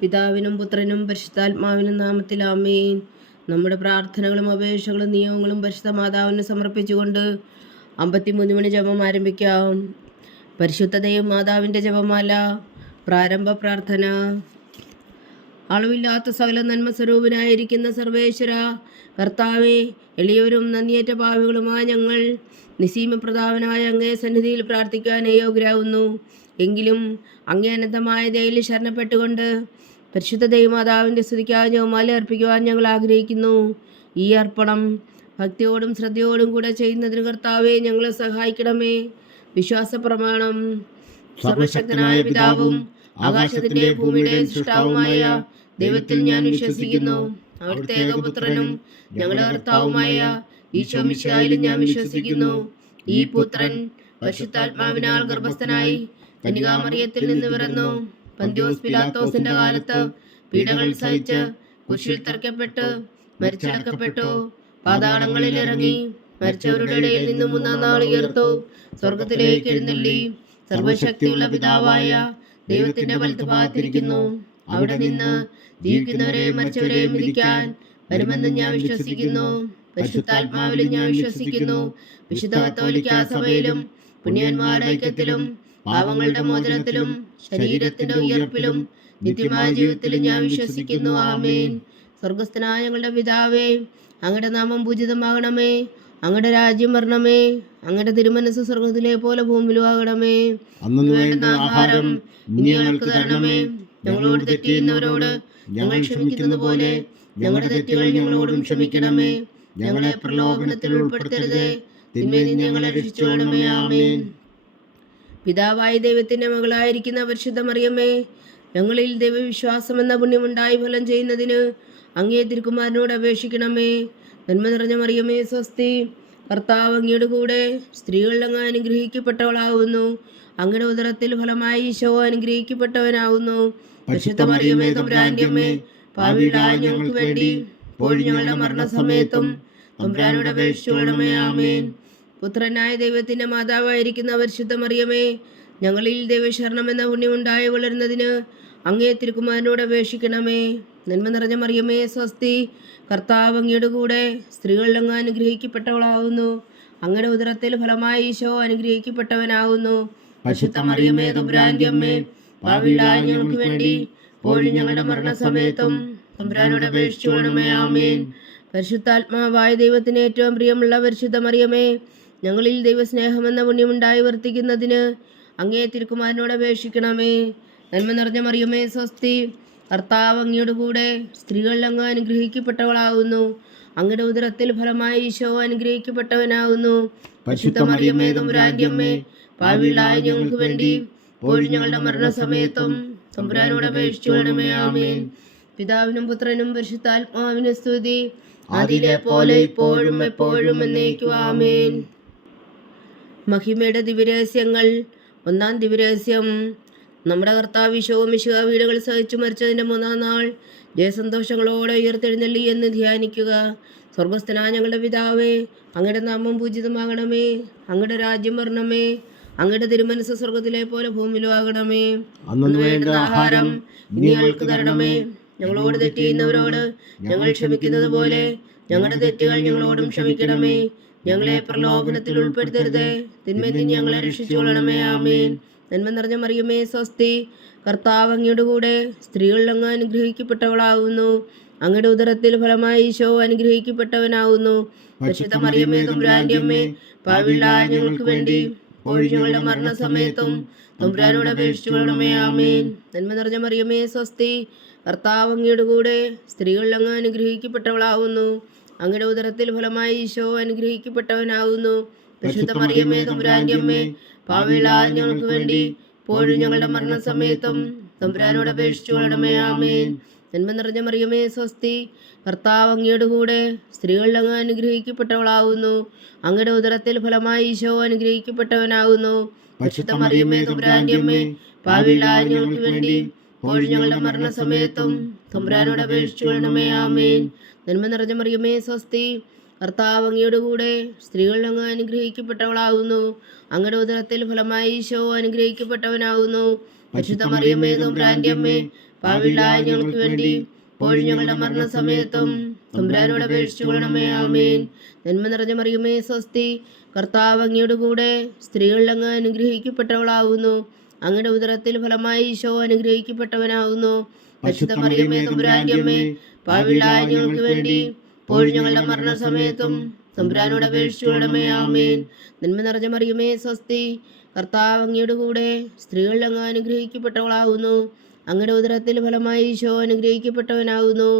പിതാവിനും പുത്രനും പരിശുദ്ധാത്മാവിനും നാമത്തിൽ ആമേൻ. നമ്മുടെ പ്രാർത്ഥനകളും അപേക്ഷകളും നിയമങ്ങളും പരിശുദ്ധ മാതാവിന് സമർപ്പിച്ചുകൊണ്ട് 53 മണി ജപം ആരംഭിക്കാം. പരിശുദ്ധ മാതാവിൻ്റെ ജപമാല. പ്രാരംഭ പ്രാർത്ഥന. അളവില്ലാത്ത സകല നന്മ സ്വരൂപനായിരിക്കുന്ന സർവേശ്വര കർത്താവെ, എളിയവരും നന്ദിയേറ്റ പാവികളുമായ ഞങ്ങൾ നിസീമപ്രതാപനായ അങ്ങേ സന്നിധിയിൽ പ്രാർത്ഥിക്കാൻ യോഗ്യരാകുന്നു. എങ്കിലും അങ്ങേ അനന്തമായ ദയയിൽ ശരണപ്പെട്ടുകൊണ്ട് പരിശുദ്ധ ദൈവമാതാവിൻ്റെ സ്തുതിക്കായി ജപമാല അർപ്പിക്കുവാൻ ഞങ്ങൾ ആഗ്രഹിക്കുന്നു. ഈ അർപ്പണം ഭക്തിയോടും ശ്രദ്ധയോടും കൂടെ ചെയ്യുന്നതിന് കർത്താവെ ഞങ്ങളെ സഹായിക്കണമേ. വിശ്വാസ പ്രമാണം. സർവശക്തനായ പിതാവും ആകാശത്തിന്റെ ഭൂമിയുടെ സൃഷ്ടാവുമായ ദൈവത്തിൽ ഞാൻ വിശ്വസിക്കുന്നു. അവിടുത്തെ ഏകപുത്രനും ഞങ്ങളുടെ കർത്താവുമായ ഈശോ മിശിഹായിലും ഞാൻ വിശ്വസിക്കുന്നു. ഈ പുത്രൻ പരിശുദ്ധാത്മാവിനാൽ ഗർഭസ്ഥനായി കന്യകാമറിയത്തിൽ നിന്ന് പിറന്നു. പന്തിയോസ് പിലാത്തോസിന്റെ കാലത്ത് പീഡകൾ സഹിച്ച് കുരിശിൽ തറയ്ക്കപ്പെട്ട് മരിച്ചടക്കപ്പെട്ടു. പാതാളങ്ങളിൽ ഇറങ്ങി മരിച്ചവരുടെ ഇടയിൽ നിന്ന് 3-ാം നാൾ ഉയർത്തു. സ്വർഗത്തിലേക്ക് എഴുന്നള്ളി സർവശക്തിയുള്ള പിതാവായ ദൈവത്തിന്റെ വലത്തുഭാഗത്തിരിക്കുന്നു. അവിടെ നിന്ന് ജീവിക്കുന്നവരെയും മരിച്ചവരെയും വിധിക്കാൻ വരുമെന്ന് ഞാൻ വിശ്വസിക്കുന്നു. പരിശുദ്ധാത്മാവിലും ഞാൻ വിശ്വസിക്കുന്നു. വിശുദ്ധ കത്തോലിക്കാ സഭയിലും പുണ്യന്മാരുടെ ഐക്യത്തിലും പാപങ്ങളുടെ മോചനത്തിലും ശരീരത്തിന്റെ ഉയർപ്പിലും നിത്യമായ ജീവിതത്തിലും ഞാൻ വിശ്വസിക്കുന്നു. ആമേൻ. സ്വർഗസ്ഥനായ ഞങ്ങളുടെ പിതാവേ, അങ്ങയുടെ നാമം പൂജിതമാകണമേ. അങ്ങയുടെ രാജ്യം വരണമേ. അങ്ങയുടെ തിരുമനസ് സ്വർഗത്തിലെ പോലെ ഭൂമിയിലും ആകണമേ. വേണ്ടുന്ന ആഹാരം ഇനി ഞങ്ങൾക്ക് തരണമേ. ഞങ്ങളോട് തെറ്റ് ചെയ്യുന്നവരോട് ഞങ്ങൾ ക്ഷമിക്കുന്നത് പോലെ ഞങ്ങളുടെ തെറ്റുകൾ ഞങ്ങളോടും ക്ഷമിക്കണമേ. ഞങ്ങളെ പ്രലോഭനത്തിൽ ഉൾപ്പെടുത്തരുതേ, തിന്മയിൽ നിന്ന് ഞങ്ങളെ രക്ഷിച്ചുകൊള്ളണമേ. ആമേൻ. പിതാവായ ദൈവത്തിന്റെ മകളായിരിക്കുന്ന പരിശുദ്ധ മറിയമ്മേ, ഞങ്ങളിൽ ദൈവവിശ്വാസം എന്ന പുണ്യമുണ്ടായി ഫലം ചെയ്യുന്നതിന് അങ്ങേ തിരുക്കുമാരനോട് അപേക്ഷിക്കണമേ. നന്മ നിറഞ്ഞ മറിയമ്മേ സ്വസ്തി, കർത്താവ് അങ്ങയുടെ കൂടെ സ്ത്രീകളിൽ അങ്ങ് അനുഗ്രഹിക്കപ്പെട്ടവളാകുന്നു. അങ്ങയുടെ ഉദരത്തിൽ ഫലമായി ഈശോ അനുഗ്രഹിക്കപ്പെട്ടവനാകുന്നു. പരിശുദ്ധ മറിയമ്മേ തമ്പുരാന്റെ അമ്മേ, പാപികളായ ഞങ്ങൾക്ക് വേണ്ടി ഇപ്പോഴും ഞങ്ങളുടെ മരണസമയത്തും തമ്പുരാനോട് അപേക്ഷിച്ചുകൊള്ളണമേ. ആമേൻ. പുത്രനായ ദൈവത്തിന്റെ മാതാവായിരിക്കുന്ന പരിശുദ്ധ മറിയമേ, ഞങ്ങളിൽ ദൈവശരണം എന്ന പുണ്യമുണ്ടായി വളരുന്നതിന് അങ്ങേ തിരുക്കുമാരനോട് അപേക്ഷിക്കണമേ. നന്മ നിറഞ്ഞ മറിയമേ സ്വസ്തി, കർത്താവ് അങ്ങയുടെ കൂടെ സ്ത്രീകളിൽ അങ്ങ് അനുഗ്രഹിക്കപ്പെട്ടവളാകുന്നു. അങ്ങയുടെ ഉദരത്തിൽ ഫലമായി ഈശോ അനുഗ്രഹിക്കപ്പെട്ടവനാകുന്നു. പരിശുദ്ധ മറിയമേ തമ്പുരാന്റെ അമ്മേ, പാപികളായ ഞങ്ങൾക്ക് വേണ്ടി ഇപ്പോഴും ഞങ്ങളുടെ മരണസമയത്തും തമ്പുരാനോട് അപേക്ഷിച്ചുകൊള്ളണമേ. ആമേൻ. പരിശുദ്ധാത്മാവായ ദൈവത്തിന് ഏറ്റവും പ്രിയമുള്ള പരിശുദ്ധ മറിയമേ, ഞങ്ങളിൽ ദൈവസ്നേഹമെന്ന പുണ്യമുണ്ടായി വർത്തിക്കുന്നതിന് അങ്ങേ തിരുക്കുമാരനോട് അപേക്ഷിക്കണമേ. നന്മ നിറഞ്ഞ മറിയമേ സ്വസ്തി, കർത്താവ് അങ്ങയുടെ കൂടെ സ്ത്രീകളിൽ അങ്ങ് അനുഗ്രഹിക്കപ്പെട്ടവളാകുന്നു. അങ്ങയുടെ ഉദരത്തിൽ ഫലമായി ഈശോ അനുഗ്രഹിക്കപ്പെട്ടവനാകുന്നു. പരിശുദ്ധ മറിയമേ തമ്പുരാന്റെ അമ്മേ, പാപികളായ ഞങ്ങൾക്ക് വേണ്ടി ഇപ്പോഴും ഞങ്ങളുടെ മരണസമയത്തും തമ്പുരാനോട് അപേക്ഷിച്ചുകൊള്ളണമേ. ആമേൻ. പിതാവിനും പുത്രനും പരിശുദ്ധാത്മാവിനും സ്തുതി, അതിലെ പോലെ ഇപ്പോഴും എപ്പോഴും എന്നേക്കും. ആമേൻ. മഹിമയുടെ ദിവ്യരഹസ്യങ്ങൾ. 1-ാം ദിവ്യരഹസ്യം. നമ്മുടെ കർത്താവ് ഈശോ മിശിഹാ പീഡകൾ സഹിച്ചു മരിച്ചതിൻ്റെ 3-ാം നാൾ ജയസന്തോഷങ്ങളോടെ ഉയർത്തെഴുന്നള്ളി എന്ന് ധ്യാനിക്കുക. സ്വർഗസ്ഥനായ ഞങ്ങളുടെ പിതാവേ, അങ്ങയുടെ നാമം പൂജിതമാകണമേ. അങ്ങയുടെ രാജ്യം വരണമേ. അങ്ങയുടെ തിരുമനസ് സ്വർഗത്തിലെ പോലെ ഭൂമിയിലും ആകണമേ. അന്ന് വേണ്ട ആഹാരം ഇനി ഞങ്ങൾക്ക് തരണമേ. ഞങ്ങളോട് തെറ്റ് ചെയ്യുന്നവരോട് ഞങ്ങൾ ക്ഷമിക്കുന്നത് പോലെ ഞങ്ങളുടെ തെറ്റുകൾ ഞങ്ങളോടും ക്ഷമിക്കണമേ. ഞങ്ങളെ പ്രലോഭനത്തിൽ ഉൾപ്പെടുത്തരുതേ, തിന്മയിൽ നിന്ന് ഞങ്ങളെ രക്ഷിച്ചുകൊള്ളണമേ. ആമേൻ. നന്മ നിറഞ്ഞ മറിയമേ സ്വസ്തി, കർത്താവ് അങ്ങയുടെ കൂടെ സ്ത്രീകളിൽ അങ്ങ് അനുഗ്രഹിക്കപ്പെട്ടവളാകുന്നു. അങ്ങയുടെ ഉദരത്തിൽ ഫലമായി ഈശോ അനുഗ്രഹിക്കപ്പെട്ടവനാകുന്നു. പരിശുദ്ധ മറിയമേ തമ്പുരാന്റെ അമ്മേ, പാപികളായ ഞങ്ങൾക്ക് വേണ്ടി ഇപ്പോഴും ഞങ്ങളുടെ മരണസമയത്തും തമ്പുരാനോട് അപേക്ഷിച്ചുകൊള്ളണമേ. ആമേൻ. നന്മ നിറഞ്ഞ മറിയമേ സ്വസ്തി, കർത്താവ് അങ്ങയുടെ കൂടെ സ്ത്രീകളിൽ അങ്ങ് അനുഗ്രഹിക്കപ്പെട്ടവളാകുന്നു. അങ്ങയുടെ ഉദരത്തിൽ ഫലമായി ഈശോ അനുഗ്രഹിക്കപ്പെട്ടവനാകുന്നു. പരിശുദ്ധ മറിയമേ തമ്പുരാന്റെ അമ്മേ, പാപികളായ ഞങ്ങൾക്ക് വേണ്ടി ഇപ്പോഴും ഞങ്ങളുടെ മരണസമയത്തും തമ്പുരാനോട് അപേക്ഷിച്ചുകൊള്ളണമേ. ആമേൻ. നന്മ നിറഞ്ഞ മറിയമേ സ്വസ്തി, കർത്താവ് അങ്ങയുടെ കൂടെ സ്ത്രീകളിൽ അങ്ങ് അനുഗ്രഹിക്കപ്പെട്ടവളാകുന്നു. അങ്ങയുടെ ഉദരത്തിൽ ഫലമായി ഈശോ അനുഗ്രഹിക്കപ്പെട്ടവനാകുന്നു. പരിശുദ്ധ മറിയമേ തമ്പുരാന്റെ അമ്മേ, പാപികളായ ഞങ്ങൾക്ക് വേണ്ടി ഇപ്പോഴും ഞങ്ങളുടെ മരണസമയത്തും തമ്പുരാനോട് അപേക്ഷിച്ചുകൊള്ളണമേ. ആമേൻ. നന്മ നിറഞ്ഞ മറിയമേ സ്വസ്തി, കർത്താവ് അങ്ങയുടെ കൂടെ സ്ത്രീകളിൽ അങ്ങ് അനുഗ്രഹിക്കപ്പെട്ടവളാകുന്നു. അങ്ങയുടെ ഉദരത്തിൽ ഫലമായി ഈശോ അനുഗ്രഹിക്കപ്പെട്ടവനാകുന്നു. പരിശുദ്ധ മറിയമേ തമ്പുരാന്റെ അമ്മേ, പാപികളായ ഞങ്ങൾക്ക് വേണ്ടി ഇപ്പോഴും ഞങ്ങളുടെ മരണസമയത്തും തമ്പുരാനോട് അപേക്ഷിച്ചുകൊള്ളണമേ. ആമേൻ. നന്മ നിറഞ്ഞ മറിയമേ സ്വസ്തി, കർത്താവ് അങ്ങയുടെ കൂടെ സ്ത്രീകളിൽ അങ്ങ് അനുഗ്രഹിക്കപ്പെട്ടവളാകുന്നു. അങ്ങയുടെ ഉദരത്തിൽ ഫലമായി ഈശോ അനുഗ്രഹിക്കപ്പെട്ടവനാകുന്നു. പരിശുദ്ധ മറിയമേ തമ്പുരാന്റെ അമ്മേ, പാപികളായ ഞങ്ങൾക്ക് വേണ്ടി ഇപ്പോഴും ഞങ്ങളുടെ മരണസമയത്തും തമ്പുരാനോട് അപേക്ഷിച്ചുകൊള്ളണമേ. ആമേൻ. നന്മ നിറഞ്ഞ മറിയമേ സ്വസ്തി, കർത്താവ് അങ്ങയുടെ കൂടെ സ്ത്രീകളിൽ അങ്ങ് അനുഗ്രഹിക്കപ്പെട്ടവളാകുന്നു. അങ്ങയുടെ ഉദരത്തിൽ ഫലമായി ഈശോ അനുഗ്രഹിക്കപ്പെട്ടവനാകുന്നു.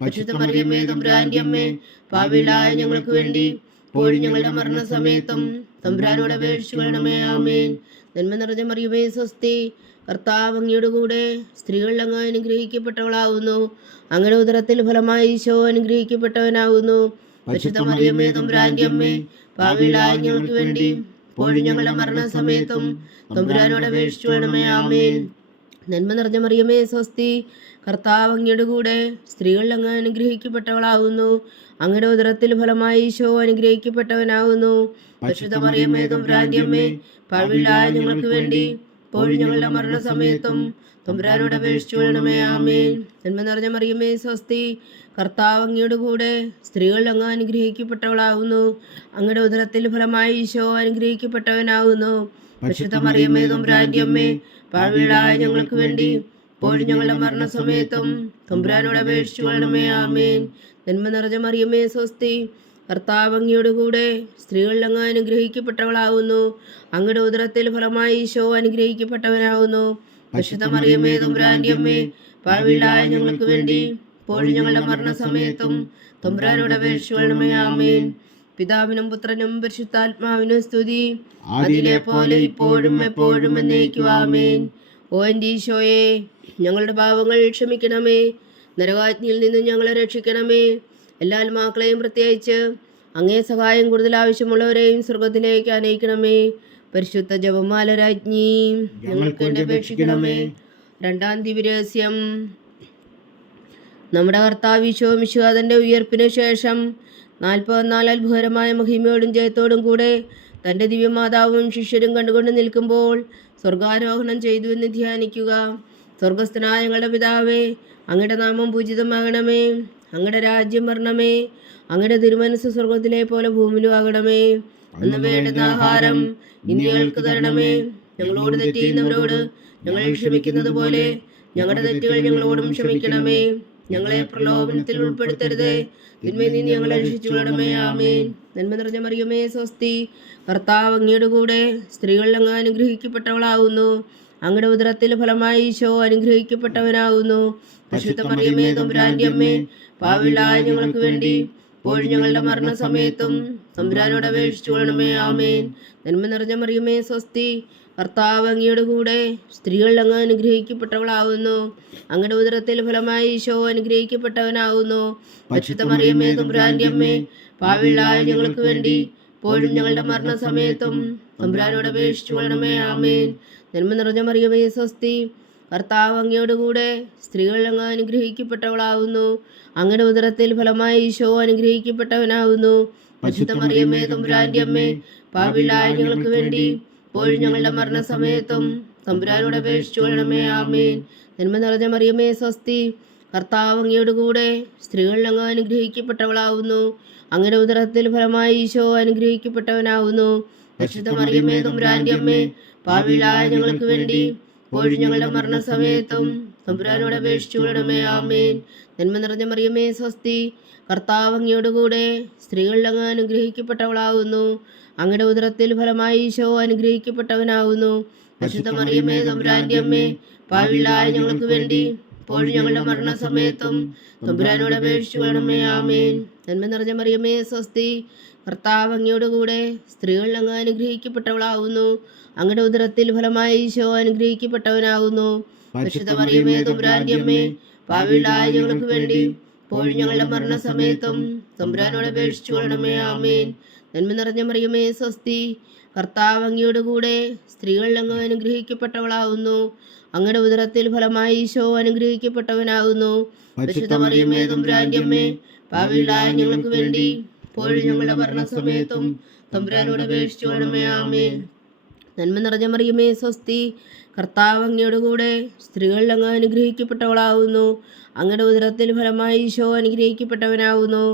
പരിശുദ്ധ മറിയമേ തമ്പുരാന്റെ അമ്മേ, പാപികളായ ഞങ്ങൾക്ക് വേണ്ടി ഇപ്പോഴും ഞങ്ങളുടെ മരണസമയത്തും തമ്പുരാനോട് അപേക്ഷിച്ചുകൊള്ളണമേ. ആമേൻ. നന്മ നിറഞ്ഞ മറിയമേ സ്വസ്തി, കർത്താവ് അങ്ങയുടെ കൂടെ സ്ത്രീകളിൽ അങ്ങ് അനുഗ്രഹിക്കപ്പെട്ടവളാകുന്നു. അങ്ങയുടെ ഉദരത്തിൽ ഫലമായി ഈശോ അനുഗ്രഹിക്കപ്പെട്ടവനാകുന്നു. പരിശുദ്ധ മറിയമേ തമ്പുരാന്റെ അമ്മേ, പാപികളായ ഞങ്ങൾക്ക് വേണ്ടി ഇപ്പോഴും ഞങ്ങളുടെ മരണസമയത്തും തമ്പുരാനോട് അപേക്ഷിച്ചുകൊള്ളണമേ. ആമേൻ. നന്മ നിറഞ്ഞ മറിയമേ സ്വസ്തി, കർത്താവ് അങ്ങയുടെ കൂടെ സ്ത്രീകളിൽ അങ്ങ് അനുഗ്രഹിക്കപ്പെട്ടവളാകുന്നു. അങ്ങയുടെ ഉദരത്തിൽ ഫലമായി ഈശോ അനുഗ്രഹിക്കപ്പെട്ടവനാകുന്നു. പരിശുദ്ധ മറിയമേ തമ്പുരാന്റെ അമ്മേ, പാപികളായ ഞങ്ങൾക്ക് വേണ്ടി ഇപ്പോഴും ഞങ്ങളുടെ മരണസമയത്തും തമ്പുരാനോട് അപേക്ഷിച്ചുകൊള്ളണമേ. ആമേൻ. നന്മ നിറഞ്ഞ മറിയമേ സ്വസ്തി, കർത്താവ് അങ്ങയുടെ കൂടെ സ്ത്രീകളിൽ അങ്ങ് അനുഗ്രഹിക്കപ്പെട്ടവളാകുന്നു. അങ്ങയുടെ ഉദരത്തിൽ ഫലമായി ഈശോ അനുഗ്രഹിക്കപ്പെട്ടവനാകുന്നു. പരിശുദ്ധ മറിയമേ തമ്പുരാന്റെ അമ്മേ, പാപികളായ ഞങ്ങൾക്ക് വേണ്ടി ഇപ്പോഴും ഞങ്ങളുടെ മരണസമയത്തും തമ്പുരാനോട് അപേക്ഷിച്ചുകൊള്ളണമേ. ആമേൻ. നന്മ നിറഞ്ഞ മറിയമേ സ്വസ്തി, കർത്താവ് അങ്ങയുടെ കൂടെ സ്ത്രീകളിൽ അങ്ങ് അനുഗ്രഹിക്കപ്പെട്ടവളാകുന്നു. അങ്ങയുടെ ഉദരത്തിൽ ഫലമായി ഈശോ അനുഗ്രഹിക്കപ്പെട്ടവനാകുന്നു. പരിശുദ്ധ മറിയമേ തമ്പുരാന്റെ അമ്മേ, പാപികളായ ഞങ്ങൾക്ക് വേണ്ടി ഇപ്പോഴും ഞങ്ങളുടെ മരണസമയത്തും തമ്പുരാനോട് അപേക്ഷിച്ചുകൊള്ളണമേ. ആമേൻ. പിതാവിനും പുത്രനും പരിശുദ്ധാത്മാവിനും സ്തുതി, അതിലെ പോലെ ഇപ്പോഴും എപ്പോഴും എന്നേക്കും. ആമേൻ. ഓ എൻ്റെ ഈശോയെ, ഞങ്ങളുടെ പാപങ്ങൾ ക്ഷമിക്കണമേ. നരകാജ്ഞയിൽ നിന്ന് ഞങ്ങളെ രക്ഷിക്കണമേ. എല്ലാ ആത്മാക്കളെയും പ്രത്യേകിച്ച് അങ്ങേ സഹായം കൂടുതൽ ആവശ്യമുള്ളവരെയും സ്വർഗത്തിലേക്ക് അനയിക്കണമേ. പരിശുദ്ധ ജപമാല രാജ്ഞി, ഞങ്ങൾക്ക് വേണ്ടി അപേക്ഷിക്കണമേ. രണ്ടാം ദിവ്യരഹസ്യം. നമ്മുടെ കർത്താവ് ഈശോ മിശിഹാ തൻ്റെ ഉയർപ്പിന് ശേഷം 44 അത്ഭുതകരമായ മഹിമയോടും ജയത്തോടും കൂടെ തൻ്റെ ദിവ്യമാതാവും ശിഷ്യരും കണ്ടുകൊണ്ട് നിൽക്കുമ്പോൾ സ്വർഗാരോഹണം ചെയ്തു എന്ന് ധ്യാനിക്കുക. സ്വർഗസ്ഥനായ ഞങ്ങളുടെ പിതാവേ, അങ്ങയുടെ നാമം പൂജിതമാകണമേ. അങ്ങയുടെ രാജ്യം വരണമേ. അങ്ങയുടെ തിരുമനസ് സ്വർഗത്തിലെ പോലെ ഭൂമിയിലും ആകണമേ. അന്ന് വേണ്ടുന്ന ആഹാരം ഇന്ന് ഞങ്ങൾക്ക് തരണമേ. ഞങ്ങളോട് തെറ്റ് ചെയ്യുന്നവരോട് ഞങ്ങൾ ക്ഷമിക്കുന്നത് പോലെ ഞങ്ങളുടെ തെറ്റുകൾ ഞങ്ങളോടും ക്ഷമിക്കണമേ. ഞങ്ങളെ പ്രലോഭനത്തിൽ ഉൾപ്പെടുത്തരുതേ, തിന്മയിൽ നിന്ന് ഞങ്ങളെ രക്ഷിച്ചുകൊള്ളണമേ. ആമേൻ. നന്മ നിറഞ്ഞ മറിയമേ സ്വസ്തി, കർത്താവ് അങ്ങയുടെ കൂടെ സ്ത്രീകളിൽ അങ്ങ് അനുഗ്രഹിക്കപ്പെട്ടവളാകുന്നു. അങ്ങയുടെ ഉദരത്തിൽ ഫലമായി ഈശോ അനുഗ്രഹിക്കപ്പെട്ടവനാകുന്നു. പരിശുദ്ധ മറിയമേ തമ്പുരാന്റെ അമ്മേ, പാപികളായ ഞങ്ങൾക്ക് വേണ്ടി ഇപ്പോഴും ഞങ്ങളുടെ മരണസമയത്തും തമ്പുരാനോട് അപേക്ഷിച്ചുകൊള്ളണമേ. ആമേൻ. നന്മ നിറഞ്ഞ മറിയമേ സ്വസ്തി, കർത്താവ് അങ്ങയുടെ കൂടെ സ്ത്രീകളിൽ അങ്ങ് അനുഗ്രഹിക്കപ്പെട്ടവളാകുന്നു. അങ്ങയുടെ ഉദരത്തിൽ ഫലമായി ഈശോ അനുഗ്രഹിക്കപ്പെട്ടവനാകുന്നു. പരിശുദ്ധ മറിയമേ തമ്പുരാന്റെ അമ്മേ, പാപികളായ ഞങ്ങൾക്ക് വേണ്ടി ഇപ്പോഴും ഞങ്ങളുടെ മരണസമയത്തും തമ്പുരാനോട് അപേക്ഷിച്ചുകൊള്ളണമേ. ആമേൻ. നന്മ നിറഞ്ഞ മറിയമേ സ്വസ്തി, കർത്താവ് അങ്ങയുടെ കൂടെ സ്ത്രീകളിൽ അങ്ങ് അനുഗ്രഹിക്കപ്പെട്ടവളാകുന്നു. അങ്ങയുടെ ഉദരത്തിൽ ഫലമായി ഈശോ അനുഗ്രഹിക്കപ്പെട്ടവനാകുന്നു. പരിശുദ്ധ മറിയമേ തമ്പുരാന്റെ അമ്മേ, പാപികളായ ഞങ്ങൾക്ക് വേണ്ടി ഇപ്പോഴും ഞങ്ങളുടെ മരണസമയത്തും തമ്പുരാനോട് അപേക്ഷിച്ചുകൊള്ളണമേ. ആമേൻ. നന്മ നിറഞ്ഞ മറിയമേ സ്വസ്തി, കർത്താവ് അങ്ങയുടെ കൂടെ സ്ത്രീകളിൽ അങ്ങ് അനുഗ്രഹിക്കപ്പെട്ടവളാകുന്നു. അങ്ങയുടെ ഉദരത്തിൽ ഫലമായി ഈശോ അനുഗ്രഹിക്കപ്പെട്ടവനാകുന്നു. പരിശുദ്ധ മറിയമേ തമ്പുരാന്റെ അമ്മേ, പാപികളായ ഞങ്ങൾക്ക് വേണ്ടി ഇപ്പോഴും ഞങ്ങളുടെ മരണസമയത്തും തമ്പുരാനോട് അപേക്ഷിച്ചുകൊള്ളണമേ. ആമേൻ. നന്മ നിറഞ്ഞ മറിയമേ സ്വസ്തി, കർത്താവ് അങ്ങയുടെ കൂടെ സ്ത്രീകളിൽ അങ്ങ് അനുഗ്രഹിക്കപ്പെട്ടവളാകുന്നു. അങ്ങയുടെ ഉദരത്തിൽ ഫലമായി ഈശോ അനുഗ്രഹിക്കപ്പെട്ടവനാകുന്നു. പരിശുദ്ധ മറിയമേ തമ്പുരാന്റെ അമ്മേ, പാപികളായ ഞങ്ങൾക്ക് വേണ്ടി ഇപ്പോഴും ഞങ്ങളുടെ മരണസമയത്തും തമ്പുരാനോട് അപേക്ഷിച്ചുകൊള്ളണമേ. ആമേൻ. നന്മ നിറഞ്ഞ മറിയമേ സ്വസ്തി, കർത്താവ് അങ്ങയുടെ കൂടെ സ്ത്രീകളിൽ അങ്ങ് അനുഗ്രഹിക്കപ്പെട്ടവളാകുന്നു. അങ്ങയുടെ ഉദരത്തിൽ ഫലമായി ഈശോ അനുഗ്രഹിക്കപ്പെട്ടവനാകുന്നു. പരിശുദ്ധ മറിയമേ തമ്പുരാന്റെ അമ്മേ, പാപികളായ ഞങ്ങൾക്ക് വേണ്ടി ഇപ്പോഴും ഞങ്ങളുടെ മരണസമയത്തും തമ്പുരാനോട് അപേക്ഷിച്ചുകൊള്ളണമേ. ആമേൻ. നന്മ നിറഞ്ഞ മറിയമേ സ്വസ്തി, കർത്താവ് അങ്ങയുടെ കൂടെ സ്ത്രീകളിൽ അങ്ങ് അനുഗ്രഹിക്കപ്പെട്ടവളാകുന്നു. അങ്ങയുടെ ഉദരത്തിൽ ഫലമായി ഈശോ അനുഗ്രഹിക്കപ്പെട്ടവനാകുന്നു. പരിശുദ്ധ മറിയമേ തമ്പുരാന്റെ അമ്മേ, പാപികളായ ഞങ്ങൾക്ക് വേണ്ടി ഇപ്പോഴും ഞങ്ങളുടെ മരണസമയത്തും തമ്പുരാനോട് അപേക്ഷിച്ചുകൊള്ളണമേ. ആമേൻ. നന്മ നിറഞ്ഞ മറിയമേ സ്വസ്തി, കർത്താവ് അങ്ങയുടെ കൂടെ, സ്ത്രീകളിൽ അങ്ങ് അനുഗ്രഹിക്കപ്പെട്ടവളാവുന്നു. അങ്ങയുടെ ഉദരത്തിൽ ഫലമായി ഈശോ അനുഗ്രഹിക്കപ്പെട്ടവനാവുന്നു.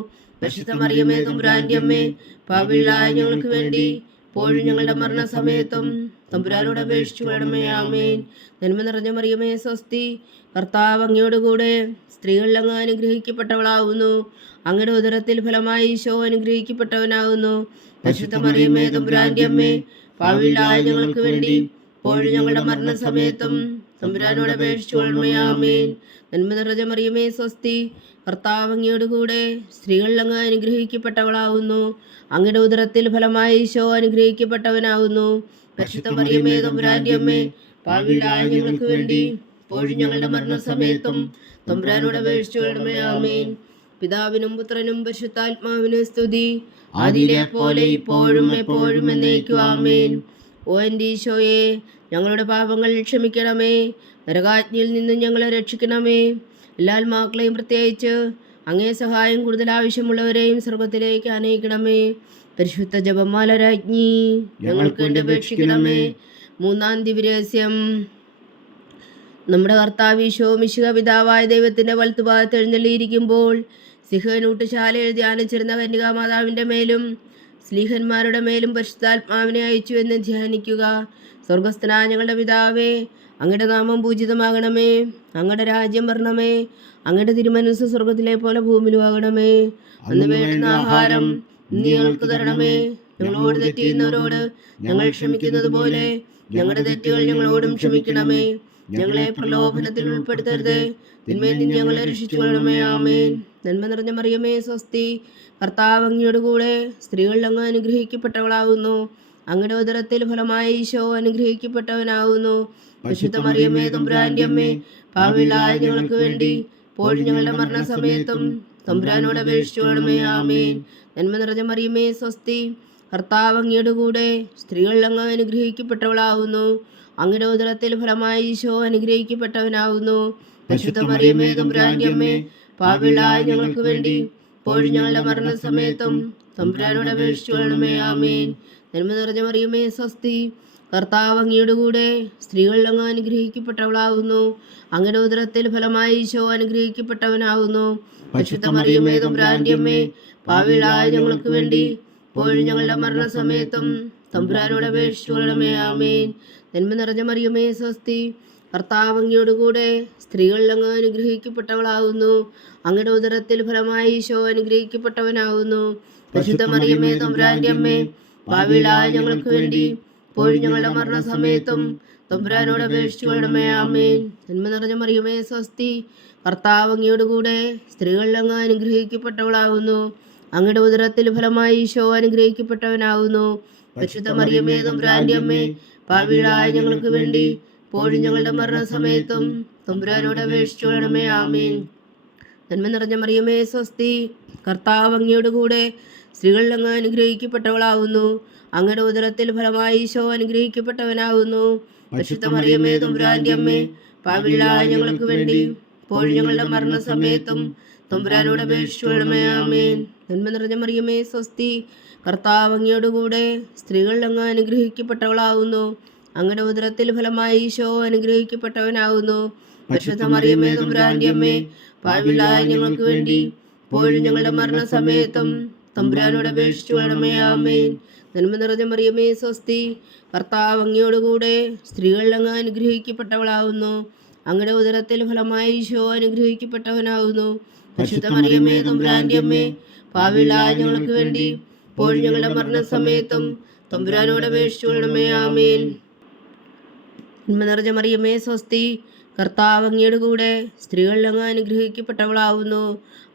പരിശുദ്ധ മറിയമേ തമ്പുരാന്റെ അമ്മേ, പാപികളായ ഞങ്ങൾക്ക് വേണ്ടി ഇപ്പോഴും ഞങ്ങളുടെ മരണസമയത്തും തമ്പുരാനോട് അപേക്ഷിച്ചു കൊള്ളണമേ. ആമേൻ. നന്മ നിറഞ്ഞ മറിയമേ സ്വസ്തി, കർത്താവ് അങ്ങയോട് കൂടെ, സ്ത്രീകളിൽ അങ്ങ് അനുഗ്രഹിക്കപ്പെട്ടവളാവുന്നു. അങ്ങയുടെ ഉദരത്തിൽ ഫലമായി ഈശോ അനുഗ്രഹിക്കപ്പെട്ടവനാകുന്നു. പരിശുദ്ധ മറിയമേ തമ്പുരാന്റെ അമ്മേ, പാപികളായ ഞങ്ങൾക്ക് വേണ്ടി ഇപ്പോഴും ഞങ്ങളുടെ മരണസമയത്തും തമ്പുരാനോട് അപേക്ഷിച്ചു കൊള്ളണമേ. ആമേൻ. നന്മ നിറഞ്ഞ മറിയമേ സ്വസ്തി, കർത്താവ് അങ്ങയോട് കൂടെ, സ്ത്രീകളിൽ അങ്ങ് അനുഗ്രഹിക്കപ്പെട്ടവളാവുന്നു. അങ്ങയുടെ ഉദരത്തിൽ ഫലമായി ഈശോ അനുഗ്രഹിക്കപ്പെട്ടവനാകുന്നു. പരിശുദ്ധ മറിയമേ തമ്പുരാന്റെ അമ്മേ, പാപികളായ ഞങ്ങൾക്ക് വേണ്ടി ഇപ്പോഴും ഞങ്ങളുടെ മരണസമയത്തും തമ്പുരാനോട് അപേക്ഷിച്ചു കൊള്ളണമേ. ആമേൻ. പിതാവിനും പുത്രനും പരിശുദ്ധാത്മാവിനും സ്തുതി, ആദിയിലെ പോലെ ഇപ്പോഴും എപ്പോഴും എന്നേക്കും. ആമേൻ. ഓ എൻ്റെ ഈശോയെ, ഞങ്ങളുടെ പാപങ്ങൾ ക്ഷമിക്കണമേ, നരകാജ്ഞയിൽ നിന്നും ഞങ്ങളെ രക്ഷിക്കണമേ. എല്ലാ ആത്മാക്കളെയും പ്രത്യേകിച്ച് അങ്ങേ സഹായം കൂടുതൽ ആവശ്യമുള്ളവരെയും സ്വർഗത്തിലേക്ക് ആനയിക്കണമേ. പരിശുദ്ധ ജപമാല രാജ്ഞി, ഞങ്ങൾക്ക് വേണ്ടി അപേക്ഷിക്കണമേ. മൂന്നാം ദിവ്യരഹസ്യം. നമ്മുടെ കർത്താവ് ഈശോ മിശിഹ പിതാവായ ദൈവത്തിൻ്റെ വലത്തുഭാഗത്ത് എഴുന്നള്ളിയിരിക്കുമ്പോൾ സിഹനൂട്ടുശാലയിൽ ധ്യാനിച്ചിരുന്ന കന്യകാമാതാവിൻ്റെ മേലും സ്ലീഹന്മാരുടെ മേലും പരിശുദ്ധാത്മാവിനെ അയച്ചു എന്ന് ധ്യാനിക്കുക. സ്വർഗസ്ഥനായ ഞങ്ങളുടെ പിതാവേ, അങ്ങയുടെ നാമം പൂജിതമാകണമേ. അങ്ങയുടെ രാജ്യം വരണമേ. അങ്ങയുടെ തിരുമനസ്സ് സ്വർഗത്തിലെ പോലെ ഭൂമിയിലും ആകണമേ. അന്ന് വേണ്ടുന്ന ആഹാരം ഇന്ന് ഞങ്ങൾക്ക് തരണമേ. ഞങ്ങളോട് തെറ്റ് ചെയ്യുന്നവരോട് ഞങ്ങൾ ക്ഷമിക്കുന്നത് പോലെ ഞങ്ങളുടെ തെറ്റുകൾ ഞങ്ങളോടും ക്ഷമിക്കണമേ. ഞങ്ങളെ പ്രലോഭനത്തിൽ ഉൾപ്പെടുത്തരുത്, തിന്മയിൽ നിന്ന് ഞങ്ങളെ രക്ഷിച്ചു കൊള്ളണമേ. ആമേൻ. നന്മ നിറഞ്ഞ മറിയമേ സ്വസ്തി, കർത്താവ് അങ്ങയുടെ കൂടെ, സ്ത്രീകളിൽ അങ്ങ് അനുഗ്രഹിക്കപ്പെട്ടവളാകുന്നു. അങ്ങയുടെ ഉദരത്തിൽ ഫലമായി ഈശോ അനുഗ്രഹിക്കപ്പെട്ടവനാകുന്നു. പരിശുദ്ധ മറിയമേ തമ്പുരാന്റെ അമ്മേ, പാപികളായ ഞങ്ങൾക്ക് വേണ്ടി ഇപ്പോഴും ഞങ്ങളുടെ മരണസമയത്തും തമ്പുരാനോട് അപേക്ഷിച്ചു കൊള്ളണമേ. ആമേൻ. നന്മ നിറഞ്ഞ മറിയമേ സ്വസ്തി, കർത്താവ് അങ്ങയുടെ കൂടെ, സ്ത്രീകളിൽ അങ്ങ് അനുഗ്രഹിക്കപ്പെട്ടവളാകുന്നു. അങ്ങയുടെ ഉദരത്തിൽ ഫലമായി ഈശോ അനുഗ്രഹിക്കപ്പെട്ടവനാകുന്നു. പരിശുദ്ധ മറിയമേ തമ്പുരാന്റെ അമ്മേ, പാപികളായ ഞങ്ങൾക്ക് വേണ്ടി ഇപ്പോഴും ഞങ്ങളുടെ മരണസമയത്തും തമ്പുരാനോട് അപേക്ഷിച്ചു കൊള്ളണമേ. ആമേൻ. നന്മ നിറഞ്ഞ മറിയമേ സ്വസ്തി, കർത്താവ് അങ്ങയുടെ കൂടെ, സ്ത്രീകളിൽ അങ്ങ് അനുഗ്രഹിക്കപ്പെട്ടവളാകുന്നു. അങ്ങയുടെ ഉദരത്തിൽ ഫലമായി ഈശോ അനുഗ്രഹിക്കപ്പെട്ടവനാകുന്നു. പരിശുദ്ധ മറിയമേ തമ്പുരാന്റെ അമ്മേ, പാപികളായ ഞങ്ങൾക്ക് വേണ്ടി ഇപ്പോഴും ഞങ്ങളുടെ മരണസമയത്തും തമ്പുരാനോട് അപേക്ഷിച്ചു കൊള്ളണമേ. ആമേൻ. നന്മ നിറഞ്ഞ മറിയമേ സ്വസ്തി, കർത്താവ് അങ്ങയോട് കൂടെ, സ്ത്രീകളിൽ അങ്ങ് അനുഗ്രഹിക്കപ്പെട്ടവളാകുന്നു. അങ്ങയുടെ ഉദരത്തിൽ ഫലമായി ഈശോ അനുഗ്രഹിക്കപ്പെട്ടവനാകുന്നു. പരിശുദ്ധ മറിയമേ തമ്പുരാന്റെ അമ്മേ, പാപികളായ ഞങ്ങൾക്ക് വേണ്ടി ഇപ്പോഴും ഞങ്ങളുടെ മരണസമയത്തും തമ്പുരാനോട് അപേക്ഷിച്ചു കൊള്ളണമേ. ആമേൻ. നന്മ നിറഞ്ഞ മറിയമേ സ്വസ്തി, കർത്താവ് അങ്ങയോട് കൂടെ, സ്ത്രീകളിൽ അങ്ങ് അനുഗ്രഹിക്കപ്പെട്ടവളാകുന്നു. അങ്ങയുടെ ഉദരത്തിൽ ഫലമായി ഈശോ അനുഗ്രഹിക്കപ്പെട്ടവനാകുന്നു. പരിശുദ്ധ മറിയമേ തമ്പുരാന്റെ അമ്മേ, പാപികളായ ഞങ്ങൾക്ക് വേണ്ടി ഇപ്പോഴും ഞങ്ങളുടെ മരണസമയത്തും തമ്പുരാനോട് അപേക്ഷിച്ചു കൊള്ളണമേ. ആമേൻ. നന്മ നിറഞ്ഞ മറിയമേ സ്വസ്തി, കർത്താവ് അങ്ങയോട് കൂടെ, സ്ത്രീകളിൽ അങ്ങ് അനുഗ്രഹിക്കപ്പെട്ടവളാകുന്നു. അങ്ങയുടെ ഉദരത്തിൽ ഫലമായി ഈശോ അനുഗ്രഹിക്കപ്പെട്ടവനാകുന്നു. പരിശുദ്ധ മറിയമേ തമ്പുരാന്റെ അമ്മേ, പാപികളായ ഞങ്ങൾക്ക് വേണ്ടി ഇപ്പോഴും ഞങ്ങളുടെ മരണസമയത്തും തമ്പുരാനോട് അപേക്ഷിച്ചു കൊള്ളണമേ. ആമേൻ. നന്മ നിറഞ്ഞ മറിയമേ സ്വസ്തി, കർത്താവ് അങ്ങയോട് കൂടെ, സ്ത്രീകളിൽ അങ്ങ് അനുഗ്രഹിക്കപ്പെട്ടവളാകുന്നു. അങ്ങയുടെ ഉദരത്തിൽ ഫലമായി ഈശോ അനുഗ്രഹിക്കപ്പെട്ടവനാകുന്നു. പരിശുദ്ധ മറിയമേ തമ്പുരാന്റെ അമ്മേ, പാപികളായ ഞങ്ങൾക്ക് വേണ്ടി ഇപ്പോഴും ഞങ്ങളുടെ മരണസമയത്തും തമ്പുരാനോട് അപേക്ഷിച്ചു കൊള്ളണമേ. ആമേൻ. നന്മ നിറഞ്ഞ മറിയമേ സ്വസ്തി, കർത്താവ് അങ്ങയോട് കൂടെ, സ്ത്രീകളിൽ അങ്ങ് അനുഗ്രഹിക്കപ്പെട്ടവളാകുന്നു. അങ്ങയുടെ ഉദരത്തിൽ ഫലമായി ഈശോ അനുഗ്രഹിക്കപ്പെട്ടവനാകുന്നു. പരിശുദ്ധ മറിയമേ തമ്പുരാന്റെ അമ്മേ, പാപികളായ ഞങ്ങൾക്ക് വേണ്ടി ഇപ്പോഴും ഞങ്ങളുടെ മരണസമയത്തും തമ്പുരാനോട് അപേക്ഷിച്ചു കൊള്ളണമേ. ആമേൻ. നന്മ നിറഞ്ഞ മറിയമേ സ്വസ്തി, കർത്താവ് അങ്ങയുടെ കൂടെ, സ്ത്രീകളിൽ അങ്ങ് അനുഗ്രഹിക്കപ്പെട്ടവളാകുന്നു.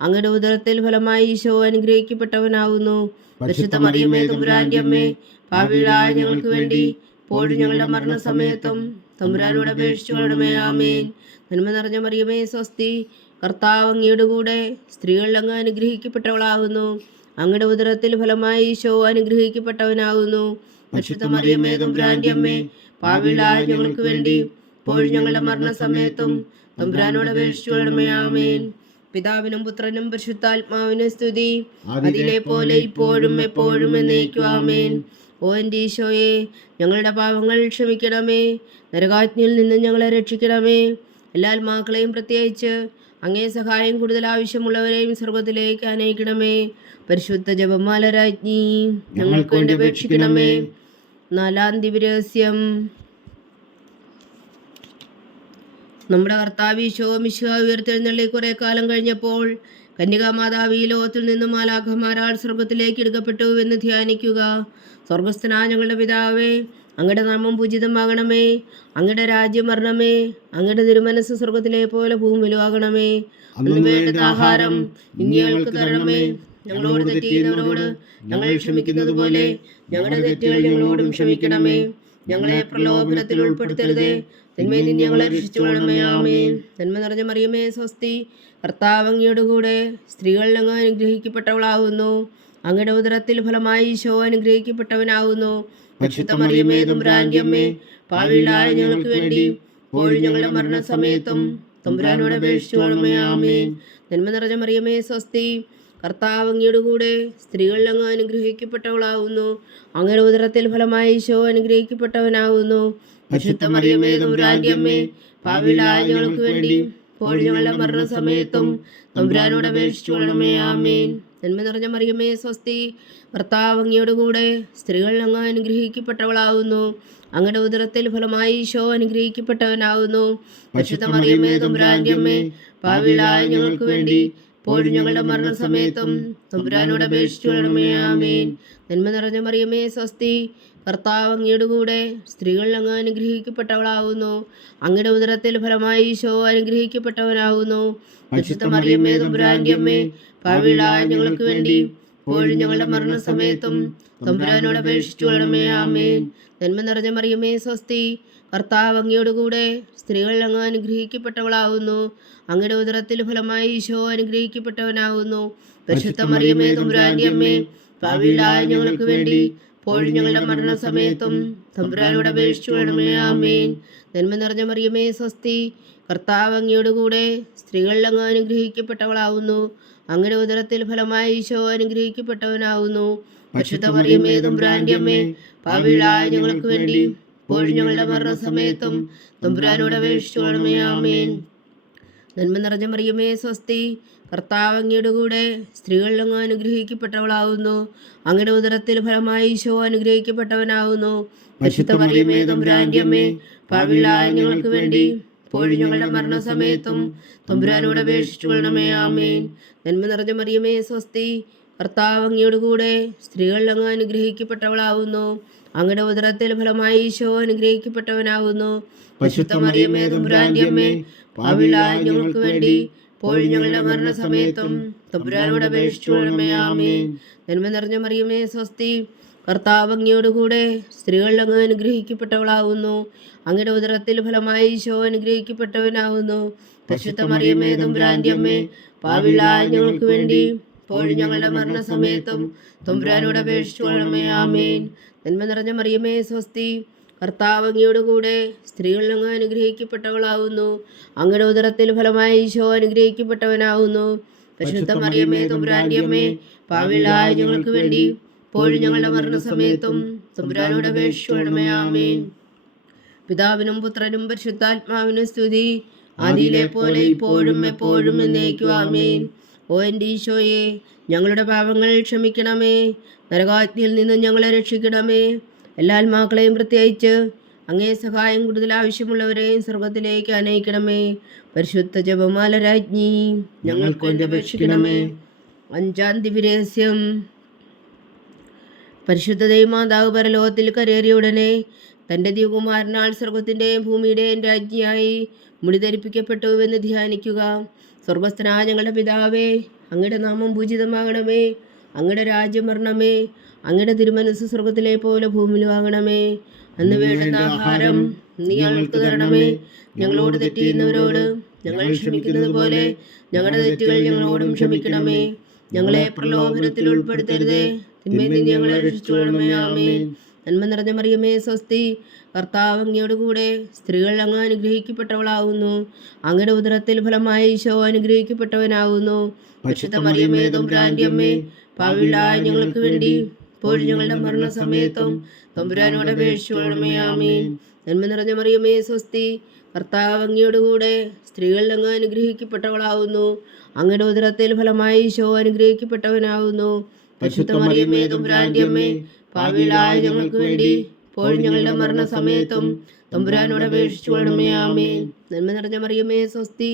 അങ്ങയുടെ ഉദരത്തിൽ ഫലമായി ഈശോ അനുഗ്രഹിക്കപ്പെട്ടവനാകുന്നു. പരിശുദ്ധ മറിയമേ തമ്പുരാന്റെ അമ്മേ, പാപികളായ ഞങ്ങൾക്ക് വേണ്ടി ഇപ്പോഴും ഞങ്ങളുടെ മരണസമയത്തും തമ്പുരാനോട് അപേക്ഷിച്ചു കൊള്ളണമേ. ആമേൻ. നന്മ നിറഞ്ഞ മറിയമേ സ്വസ്തി, കർത്താവ് അങ്ങയുടെ കൂടെ, സ്ത്രീകളിൽ അങ്ങ് അനുഗ്രഹിക്കപ്പെട്ടവളാകുന്നു. അങ്ങയുടെ ഉദരത്തിൽ ഫലമായി ഈശോ അനുഗ്രഹിക്കപ്പെട്ടവനാകുന്നു. പരിശുദ്ധ മറിയമേ തമ്പുരാന്റെ അമ്മേ, പാപികളായ ഞങ്ങൾക്ക് വേണ്ടി ഇപ്പോഴും ഞങ്ങളുടെ മരണസമയത്തും തമ്പുരാനോട് അപേക്ഷിച്ചു കൊള്ളണമേ. ആമേൻ. പിതാവിനും പുത്രനും പരിശുദ്ധാത്മാവിനും സ്തുതി, അതിലെ പോലെ ഇപ്പോഴും എപ്പോഴും എന്നേക്കും. ആമേൻ. ഓ എൻ്റെ ഈശോയെ, ഞങ്ങളുടെ പാപങ്ങൾ ക്ഷമിക്കണമേ. നരകാജ്ഞയിൽ നിന്ന് ഞങ്ങളെ രക്ഷിക്കണമേ. എല്ലാ ആത്മാക്കളെയും പ്രത്യേകിച്ച് അങ്ങേ സഹായം കൂടുതൽ ആവശ്യമുള്ളവരെയും സ്വർഗത്തിലേക്ക് അനയിക്കണമേ. പരിശുദ്ധ ജപമാല രാജ്ഞി, ഞങ്ങൾക്ക് വേണ്ടി അപേക്ഷിക്കണമേ. 4-ാം ദിവ്യരഹസ്യം. നമ്മുടെ കർത്താവ് ഈശോ മിശിഹാ ഉയർത്തെഴുന്നള്ളി കുറെ കാലം കഴിഞ്ഞപ്പോൾ കന്യകാമാതാവ് ഈ ലോകത്തിൽ നിന്നും മാലാഖമാരാൽ സ്വർഗത്തിലേക്ക് എടുക്കപ്പെട്ടു എന്ന് ധ്യാനിക്കുക. സ്വർഗസ്ഥനായ ഞങ്ങളുടെ പിതാവേ, അങ്ങയുടെ നാമം പൂജിതമാകണമേ. അങ്ങയുടെ രാജ്യം വരണമേ. അങ്ങയുടെ തിരുമനസ് സ്വർഗത്തിലെ പോലെ ഭൂമിയിലും ആകണമേ. അന്ന് വേണ്ടുന്ന ആഹാരം ഇന്ന് ഞങ്ങൾക്ക് തരണമേ. ഞങ്ങളോട് തെറ്റ് ചെയ്യുന്നവരോട് ഞങ്ങൾ ക്ഷമിക്കുന്നത് പോലെ ഞങ്ങളുടെ തെറ്റുകൾ ഞങ്ങളോടും ക്ഷമിക്കണമേ. ഞങ്ങളെ പ്രലോഭനത്തിൽ ഉൾപ്പെടുത്തരുതേ, തിന്മയിൽ നിന്ന് ഞങ്ങളെ രക്ഷിച്ചുകൊള്ളണമേ. ആമേൻ. നന്മ നിറഞ്ഞ മറിയമേ, സ്വസ്തി. കർത്താവ് അങ്ങയുടെ കൂടെ സ്ത്രീകളിൽ അങ്ങ് അനുഗ്രഹിക്കപ്പെട്ടവളാകുന്നു. അങ്ങയുടെ ഉദരത്തിൽ ഫലമായി ഈശോ അനുഗ്രഹിക്കപ്പെട്ടവനാകുന്നു. പരിശുദ്ധ മറിയമേ, തമ്പുരാന്റെ അമ്മേ, പാപികളായ ഞങ്ങൾക്ക് വേണ്ടി ഇപ്പോഴും ഞങ്ങളുടെ മരണസമയത്തും തമ്പുരാനോട് അപേക്ഷിച്ചുകൊള്ളണമേ. ആമേൻ. നന്മ നിറഞ്ഞ മറിയമേ, സ്വസ്തി. കർത്താവ് അങ്ങയുടെ കൂടെ സ്ത്രീകളിൽ അങ്ങ് അനുഗ്രഹിക്കപ്പെട്ടവളാകുന്നു. അങ്ങയുടെ ഉദരത്തിൽ ഫലമായി ഈശോ അനുഗ്രഹിക്കപ്പെട്ടവനാകുന്നു. പരിശുദ്ധ മറിയമേ, തമ്പുരാന്റെ അമ്മേ, പാപികളായ ഞങ്ങൾക്ക് വേണ്ടി ഇപ്പോഴും ഞങ്ങളുടെ മരണസമയത്തും തമ്പുരാനോട് അപേക്ഷിച്ചുകൊള്ളണമേ. ആമേൻ. നന്മ നിറഞ്ഞ മറിയമേ, സ്വസ്തി. കർത്താവ് അങ്ങയുടെ കൂടെ സ്ത്രീകളിൽ അങ്ങ് അനുഗ്രഹിക്കപ്പെട്ടവളാകുന്നു. അങ്ങയുടെ ഉദരത്തിൽ ഫലമായി ഈശോ അനുഗ്രഹിക്കപ്പെട്ടവനാകുന്നു. പരിശുദ്ധ മറിയമേ, തമ്പുരാന്റെ അമ്മേ, പാപികളായ ഞങ്ങൾക്ക് വേണ്ടി ഇപ്പോഴും ഞങ്ങളുടെ മരണസമയത്തും തമ്പുരാനോട് അപേക്ഷിച്ചുകൊള്ളണമേ. ആമേൻ. നന്മ നിറഞ്ഞ മറിയമേ, സ്വസ്തി. കർത്താവ് അങ്ങയുടെ കൂടെ സ്ത്രീകളിൽ അങ്ങ് അനുഗ്രഹിക്കപ്പെട്ടവളാകുന്നു. അങ്ങയുടെ ഉദരത്തിൽ ഫലമായി ഈശോ അനുഗ്രഹിക്കപ്പെട്ടവനാകുന്നു. പരിശുദ്ധ മറിയമേ, തമ്പുരാന്റെ അമ്മേ, പാപികളായ ഞങ്ങൾക്ക് വേണ്ടി ഇപ്പോഴും ഞങ്ങളുടെ മരണസമയത്തും തമ്പുരാനോട് അപേക്ഷിച്ചുകൊള്ളണമേ. ആമേൻ. നന്മ നിറഞ്ഞ മറിയമേ, സ്വസ്തി. കർത്താവ് അങ്ങയുടെ കൂടെ സ്ത്രീകളിൽ അങ്ങ് അനുഗ്രഹിക്കപ്പെട്ടവളാകുന്നു. അങ്ങയുടെ ഉദരത്തിൽ ഫലമായി ഈശോ അനുഗ്രഹിക്കപ്പെട്ടവനാകുന്നു. പരിശുദ്ധ മറിയമേ, തമ്പുരാന്റെ അമ്മേ, പാപികളായ ഞങ്ങൾക്ക് വേണ്ടി ഇപ്പോഴും ഞങ്ങളുടെ മരണസമയത്തും തമ്പുരാനോട് അപേക്ഷിച്ചുകൊള്ളണമേ. ആമേൻ. നന്മ നിറഞ്ഞ മറിയമേ, സ്വസ്തി. കർത്താവ് അങ്ങയുടെ കൂടെ സ്ത്രീകളിൽ അങ്ങ് അനുഗ്രഹിക്കപ്പെട്ടവളാകുന്നു. അങ്ങയുടെ ഉദരത്തിൽ ഫലമായി ഈശോ അനുഗ്രഹിക്കപ്പെട്ടവനാകുന്നു. പരിശുദ്ധ മറിയമേ, തമ്പുരാന്റെ അമ്മേ, പാപികളായ ഞങ്ങൾക്ക് വേണ്ടി ഇപ്പോഴും ഞങ്ങളുടെ മരണസമയത്തും തമ്പുരാനോട് അപേക്ഷിച്ചുകൊള്ളണമേ. ആമേൻ. നന്മ നിറഞ്ഞ മറിയമേ, സ്വസ്തി. കർത്താവ് അങ്ങയുടെ കൂടെ സ്ത്രീകളിൽ അങ്ങ് അനുഗ്രഹിക്കപ്പെട്ടവളാകുന്നു. അങ്ങയുടെ ഉദരത്തിൽ ഫലമായി ഈശോ അനുഗ്രഹിക്കപ്പെട്ടവനാകുന്നു. പരിശുദ്ധ മറിയമേ, തമ്പുരാന്റെ അമ്മേ, പാപികളായ ഞങ്ങൾക്ക് വേണ്ടി ഇപ്പോഴും ഞങ്ങളുടെ മരണസമയത്തും തമ്പുരാനോട് അപേക്ഷിച്ചുകൊള്ളണമേ. ആമേൻ. നന്മ നിറഞ്ഞ മറിയമേ, സ്വസ്തി. കർത്താവ് അങ്ങയുടെ കൂടെ സ്ത്രീകളിൽ അങ്ങ് അനുഗ്രഹിക്കപ്പെട്ടവളാകുന്നു. അങ്ങയുടെ ഉദരത്തിൽ ഫലമായി ഈശോ അനുഗ്രഹിക്കപ്പെട്ടവനാകുന്നു. പരിശുദ്ധ മറിയമേ, തമ്പുരാന്റെ അമ്മേ, പാപികളായ ഞങ്ങൾക്ക് വേണ്ടി ഇപ്പോഴും ഞങ്ങളുടെ മരണസമയത്തും തമ്പുരാനോട് അപേക്ഷിച്ചുകൊള്ളണമേ. ആമേൻ. നന്മ നിറഞ്ഞ മറിയമേ, സ്വസ്തി. കർത്താവ് അങ്ങയുടെ കൂടെ സ്ത്രീകളിൽ അങ്ങ് അനുഗ്രഹിക്കപ്പെട്ടവളാകുന്നു. അങ്ങയുടെ ഉദരത്തിൽ ഫലമായി ഈശോ അനുഗ്രഹിക്കപ്പെട്ടവനാകുന്നു. പരിശുദ്ധ മറിയമേ, തമ്പുരാന്റെ അമ്മേ, പാപികളായ ഞങ്ങൾക്ക് വേണ്ടി ഇപ്പോഴും ഞങ്ങളുടെ മരണസമയത്തും തമ്പുരാനോട് അപേക്ഷിച്ചുകൊള്ളണമേ. ആമേൻ. നന്മ നിറഞ്ഞ മറിയമേ, സ്വസ്തി. കർത്താവ് അങ്ങയുടെ കൂടെ സ്ത്രീകളിൽ അങ്ങ് അനുഗ്രഹിക്കപ്പെട്ടവളാകുന്നു. അങ്ങയുടെ ഉദരത്തിൽ ഫലമായി ഈശോ അനുഗ്രഹിക്കപ്പെട്ടവനാകുന്നു. പരിശുദ്ധ മറിയമേ, തമ്പുരാന്റെ അമ്മേ, പാപികളായ ഞങ്ങൾക്ക് വേണ്ടി ഇപ്പോഴും ഞങ്ങളുടെ മരണസമയത്തും തമ്പുരാനോട് അപേക്ഷിച്ചുകൊള്ളണമേ. ആമേൻ. പിതാവിനും പുത്രനും പരിശുദ്ധാത്മാവിനും സ്തുതി, ആദിയിലെ പോലെ ഇപ്പോഴും എപ്പോഴും എന്നേക്കും. ആമേൻ. ഓ എൻ്റെ ഈശോയെ, ഞങ്ങളുടെ പാപങ്ങൾ ക്ഷമിക്കണമേ. നരകാഗ്നിയിൽ നിന്ന് ഞങ്ങളെ രക്ഷിക്കണമേ. എല്ലാ ആത്മാക്കളെയും പ്രത്യേകിച്ച് അങ്ങേ സഹായം കൂടുതൽ ആവശ്യമുള്ളവരെയും സ്വർഗത്തിലേക്ക് അനയിക്കണമേ. പരിശുദ്ധ ജപമാല രാജ്ഞി, ഞങ്ങൾക്ക് വേണ്ടി അപേക്ഷിക്കണമേ. 5-ാം ദിവ്യരഹസ്യം. പരിശുദ്ധ ദൈവമാതാവ് പരലോകത്തിൽ കരേറിയ ഉടനെ തൻ്റെ ദിവകുമാരനാൽ സ്വർഗത്തിൻ്റെയും ഭൂമിയുടെയും രാജ്ഞിയായി മുടി ധരിപ്പിക്കപ്പെട്ടുവെന്ന് ധ്യാനിക്കുക. സ്വർഗസ്ഥനായ ഞങ്ങളുടെ പിതാവേ, അങ്ങയുടെ നാമം പൂജിതമാകണമേ. അങ്ങയുടെ രാജ്യം വരണമേ. അങ്ങയുടെ തിരുമനസ് സ്വർഗത്തിലെ പോലെ ഭൂമിയിലും ആകണമേ. അന്ന് വേണ്ടുന്ന ആഹാരം നീ ഞങ്ങൾക്ക് തരണമേ. ഞങ്ങളോട് തെറ്റ് ചെയ്യുന്നവരോട് ഞങ്ങൾ ക്ഷമിക്കുന്നത് പോലെ ഞങ്ങളുടെ തെറ്റുകൾ ഞങ്ങളോടും ക്ഷമിക്കണമേ. ഞങ്ങളെ പ്രലോഭനത്തിൽ ഉൾപ്പെടുത്തരുതേ, തിന്മയിൽ നിന്ന് ഞങ്ങളെ രക്ഷിച്ചുകൊള്ളണമേ. ആമേൻ. നന്മ നിറഞ്ഞ മറിയമേ, സ്വസ്തി. കർത്താവ് അങ്ങയുടെ കൂടെ സ്ത്രീകൾ അങ്ങ് അനുഗ്രഹിക്കപ്പെട്ടവളാകുന്നു. അങ്ങയുടെ ഉദരത്തിൽ ഫലമായി ഈശോ അനുഗ്രഹിക്കപ്പെട്ടവനാകുന്നു. പരിശുദ്ധ മറിയമേ, തമ്പുരാന്റെ അമ്മേ, പാപികളായ ഞങ്ങൾക്ക് വേണ്ടി ഇപ്പോഴും ഞങ്ങളുടെ മരണസമയത്തും തമ്പുരാനോട് അപേക്ഷിച്ചുകൊള്ളണമേ. ആമേൻ. നന്മ നിറഞ്ഞ മറിയമേ സ്വസ്തി, കർത്താവ് അങ്ങയോടുകൂടെ സ്ത്രീകളിൽ അങ്ങ് അനുഗ്രഹിക്കപ്പെട്ടവളാവുന്നു. അങ്ങയുടെ ഉദരത്തിൽ ഫലമായി ഈശോ അനുഗ്രഹിക്കപ്പെട്ടവനാവുന്നു. പരിശുദ്ധ മറിയമേ തമ്പുരാന്റെ അമ്മേ, പാപികളായ ഞങ്ങൾക്ക് വേണ്ടി ഇപ്പോഴും ഞങ്ങളുടെ മരണസമയത്തും തമ്പുരാനോട് അപേക്ഷിച്ചുകൊള്ളണമേ. ആമേൻ. നന്മ നിറഞ്ഞ മറിയമേ സ്വസ്തി,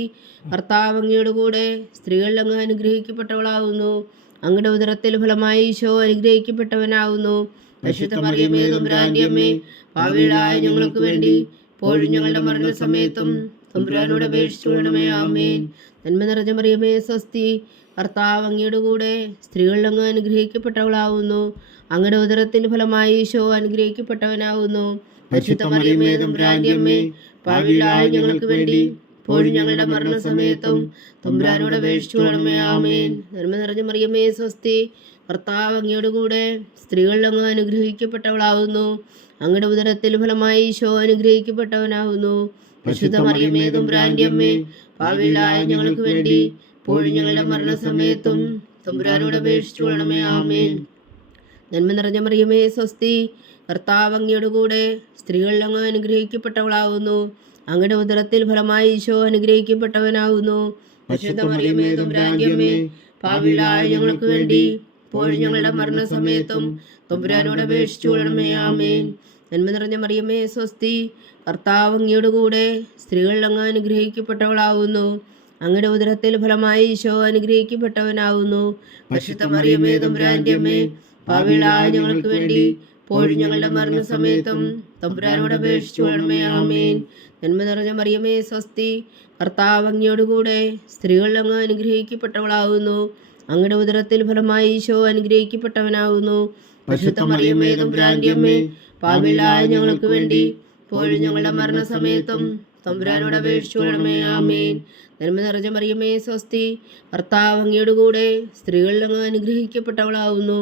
കർത്താവ് അങ്ങയോടുകൂടെ സ്ത്രീകളിൽ അങ്ങ് അനുഗ്രഹിക്കപ്പെട്ടവളാവുന്നു. അങ്ങയുടെ ഉദരത്തിൽ ഫലമായി ഈശോ അനുഗ്രഹിക്കപ്പെട്ടവനാവുന്നു. പരിശുദ്ധ മറിയമേ തമ്പുരാന്റെ അമ്മേ, പാപികളായ ഞങ്ങൾക്ക് വേണ്ടി ഇപ്പോഴും ഞങ്ങളുടെ മരണസമയത്തും തമ്പുരാനോട് അപേക്ഷിച്ചുകൊള്ളണമേ. ആമേൻ. നന്മ നിറഞ്ഞ മറിയമേ സ്വസ്തി, കർത്താവ് അങ്ങയോടുകൂടെ സ്ത്രീകളിൽ അങ്ങ് അനുഗ്രഹിക്കപ്പെട്ടവളാവുന്നു. അങ്ങയുടെ ഉദരത്തിൽ ഫലമായി ഈശോ അനുഗ്രഹിക്കപ്പെട്ടവനാവുന്നു. പരിശുദ്ധ മറിയമേ തമ്പുരാന്റെ അമ്മേ, പാപികളായ ഞങ്ങൾക്ക് വേണ്ടി ഇപ്പോഴും ഞങ്ങളുടെ മരണസമയത്തും തമ്പുരാനോട് അപേക്ഷിച്ചുകൊള്ളണമേ. ആമേൻ. നന്മ നിറഞ്ഞ മറിയമേ സ്വസ്തി, കർത്താവ് അങ്ങയോടുകൂടെ സ്ത്രീകളിൽ അങ്ങ് അനുഗ്രഹിക്കപ്പെട്ടവളാവുന്നു. അങ്ങയുടെ ഉദരത്തിൽ ഫലമായി ഈശോ അനുഗ്രഹിക്കപ്പെട്ടവനാവുന്നു. പരിശുദ്ധ മറിയമേ തമ്പുരാന്റെ അമ്മേ, പാപികളായ ഞങ്ങൾക്ക് വേണ്ടി ഇപ്പോഴും ഞങ്ങളുടെ മരണസമയത്തും തമ്പുരാനോട് അപേക്ഷിച്ചുകൊള്ളണമേ. ആമേൻ. നന്മ നിറഞ്ഞ മറിയമേ സ്വസ്തി, കർത്താവ് അങ്ങയോടുകൂടെ സ്ത്രീകളിൽ അങ്ങ് അനുഗ്രഹിക്കപ്പെട്ടവളാവുന്നു. അങ്ങയുടെ ഉദരത്തിൽ ഫലമായി ഈശോ അനുഗ്രഹിക്കപ്പെട്ടവനാവുന്നു. പരിശുദ്ധ മറിയമേ തമ്പുരാന്റെ അമ്മേ, പാപികളായ ഞങ്ങൾക്ക് വേണ്ടി ഇപ്പോഴും ഞങ്ങളുടെ മരണസമയത്തും തമ്പുരാനോട് അപേക്ഷിച്ചുകൊള്ളണമേ. ആമേൻ. നന്മ നിറഞ്ഞ മറിയമേ സ്വസ്തി, കർത്താവ് അങ്ങയോടുകൂടെ സ്ത്രീകളിൽ അങ്ങ് അനുഗ്രഹിക്കപ്പെട്ടവളാവുന്നു. അങ്ങയുടെ ഉദരത്തിൽ ഫലമായി ഈശോ അനുഗ്രഹിക്കപ്പെട്ടവനാവുന്നു. പരിശുദ്ധ മറിയമേ തമ്പുരാന്റെ അമ്മേ, പാപികളായ ഞങ്ങൾക്ക് വേണ്ടി ഇപ്പോഴും ഞങ്ങളുടെ മരണസമയത്തും തമ്പുരാനോട് അപേക്ഷിച്ചുകൊള്ളണമേ. ആമേൻ. നന്മ നിറഞ്ഞ മറിയമേ സ്വസ്തി, കർത്താവ് അങ്ങയോടുകൂടെ സ്ത്രീകളിൽ അങ്ങ് അനുഗ്രഹിക്കപ്പെട്ടവളാവുന്നു. അങ്ങയുടെ ഉദരത്തിൽ ഫലമായി ഈശോ അനുഗ്രഹിക്കപ്പെട്ടവനാവുന്നു. പരിശുദ്ധ മറിയമേ തമ്പുരാന്റെ അമ്മേ, പാപികളായ ഞങ്ങൾക്ക് വേണ്ടി ഇപ്പോഴും ഞങ്ങളുടെ മരണസമയത്തും തമ്പുരാനോട് അപേക്ഷിച്ചുകൊള്ളണമേ. ആമേൻ. നന്മ നിറഞ്ഞ മറിയമേ സ്വസ്തി, കർത്താവ് അങ്ങയോടുകൂടെ സ്ത്രീകളിൽ അങ്ങ് അനുഗ്രഹിക്കപ്പെട്ടവളാവുന്നു.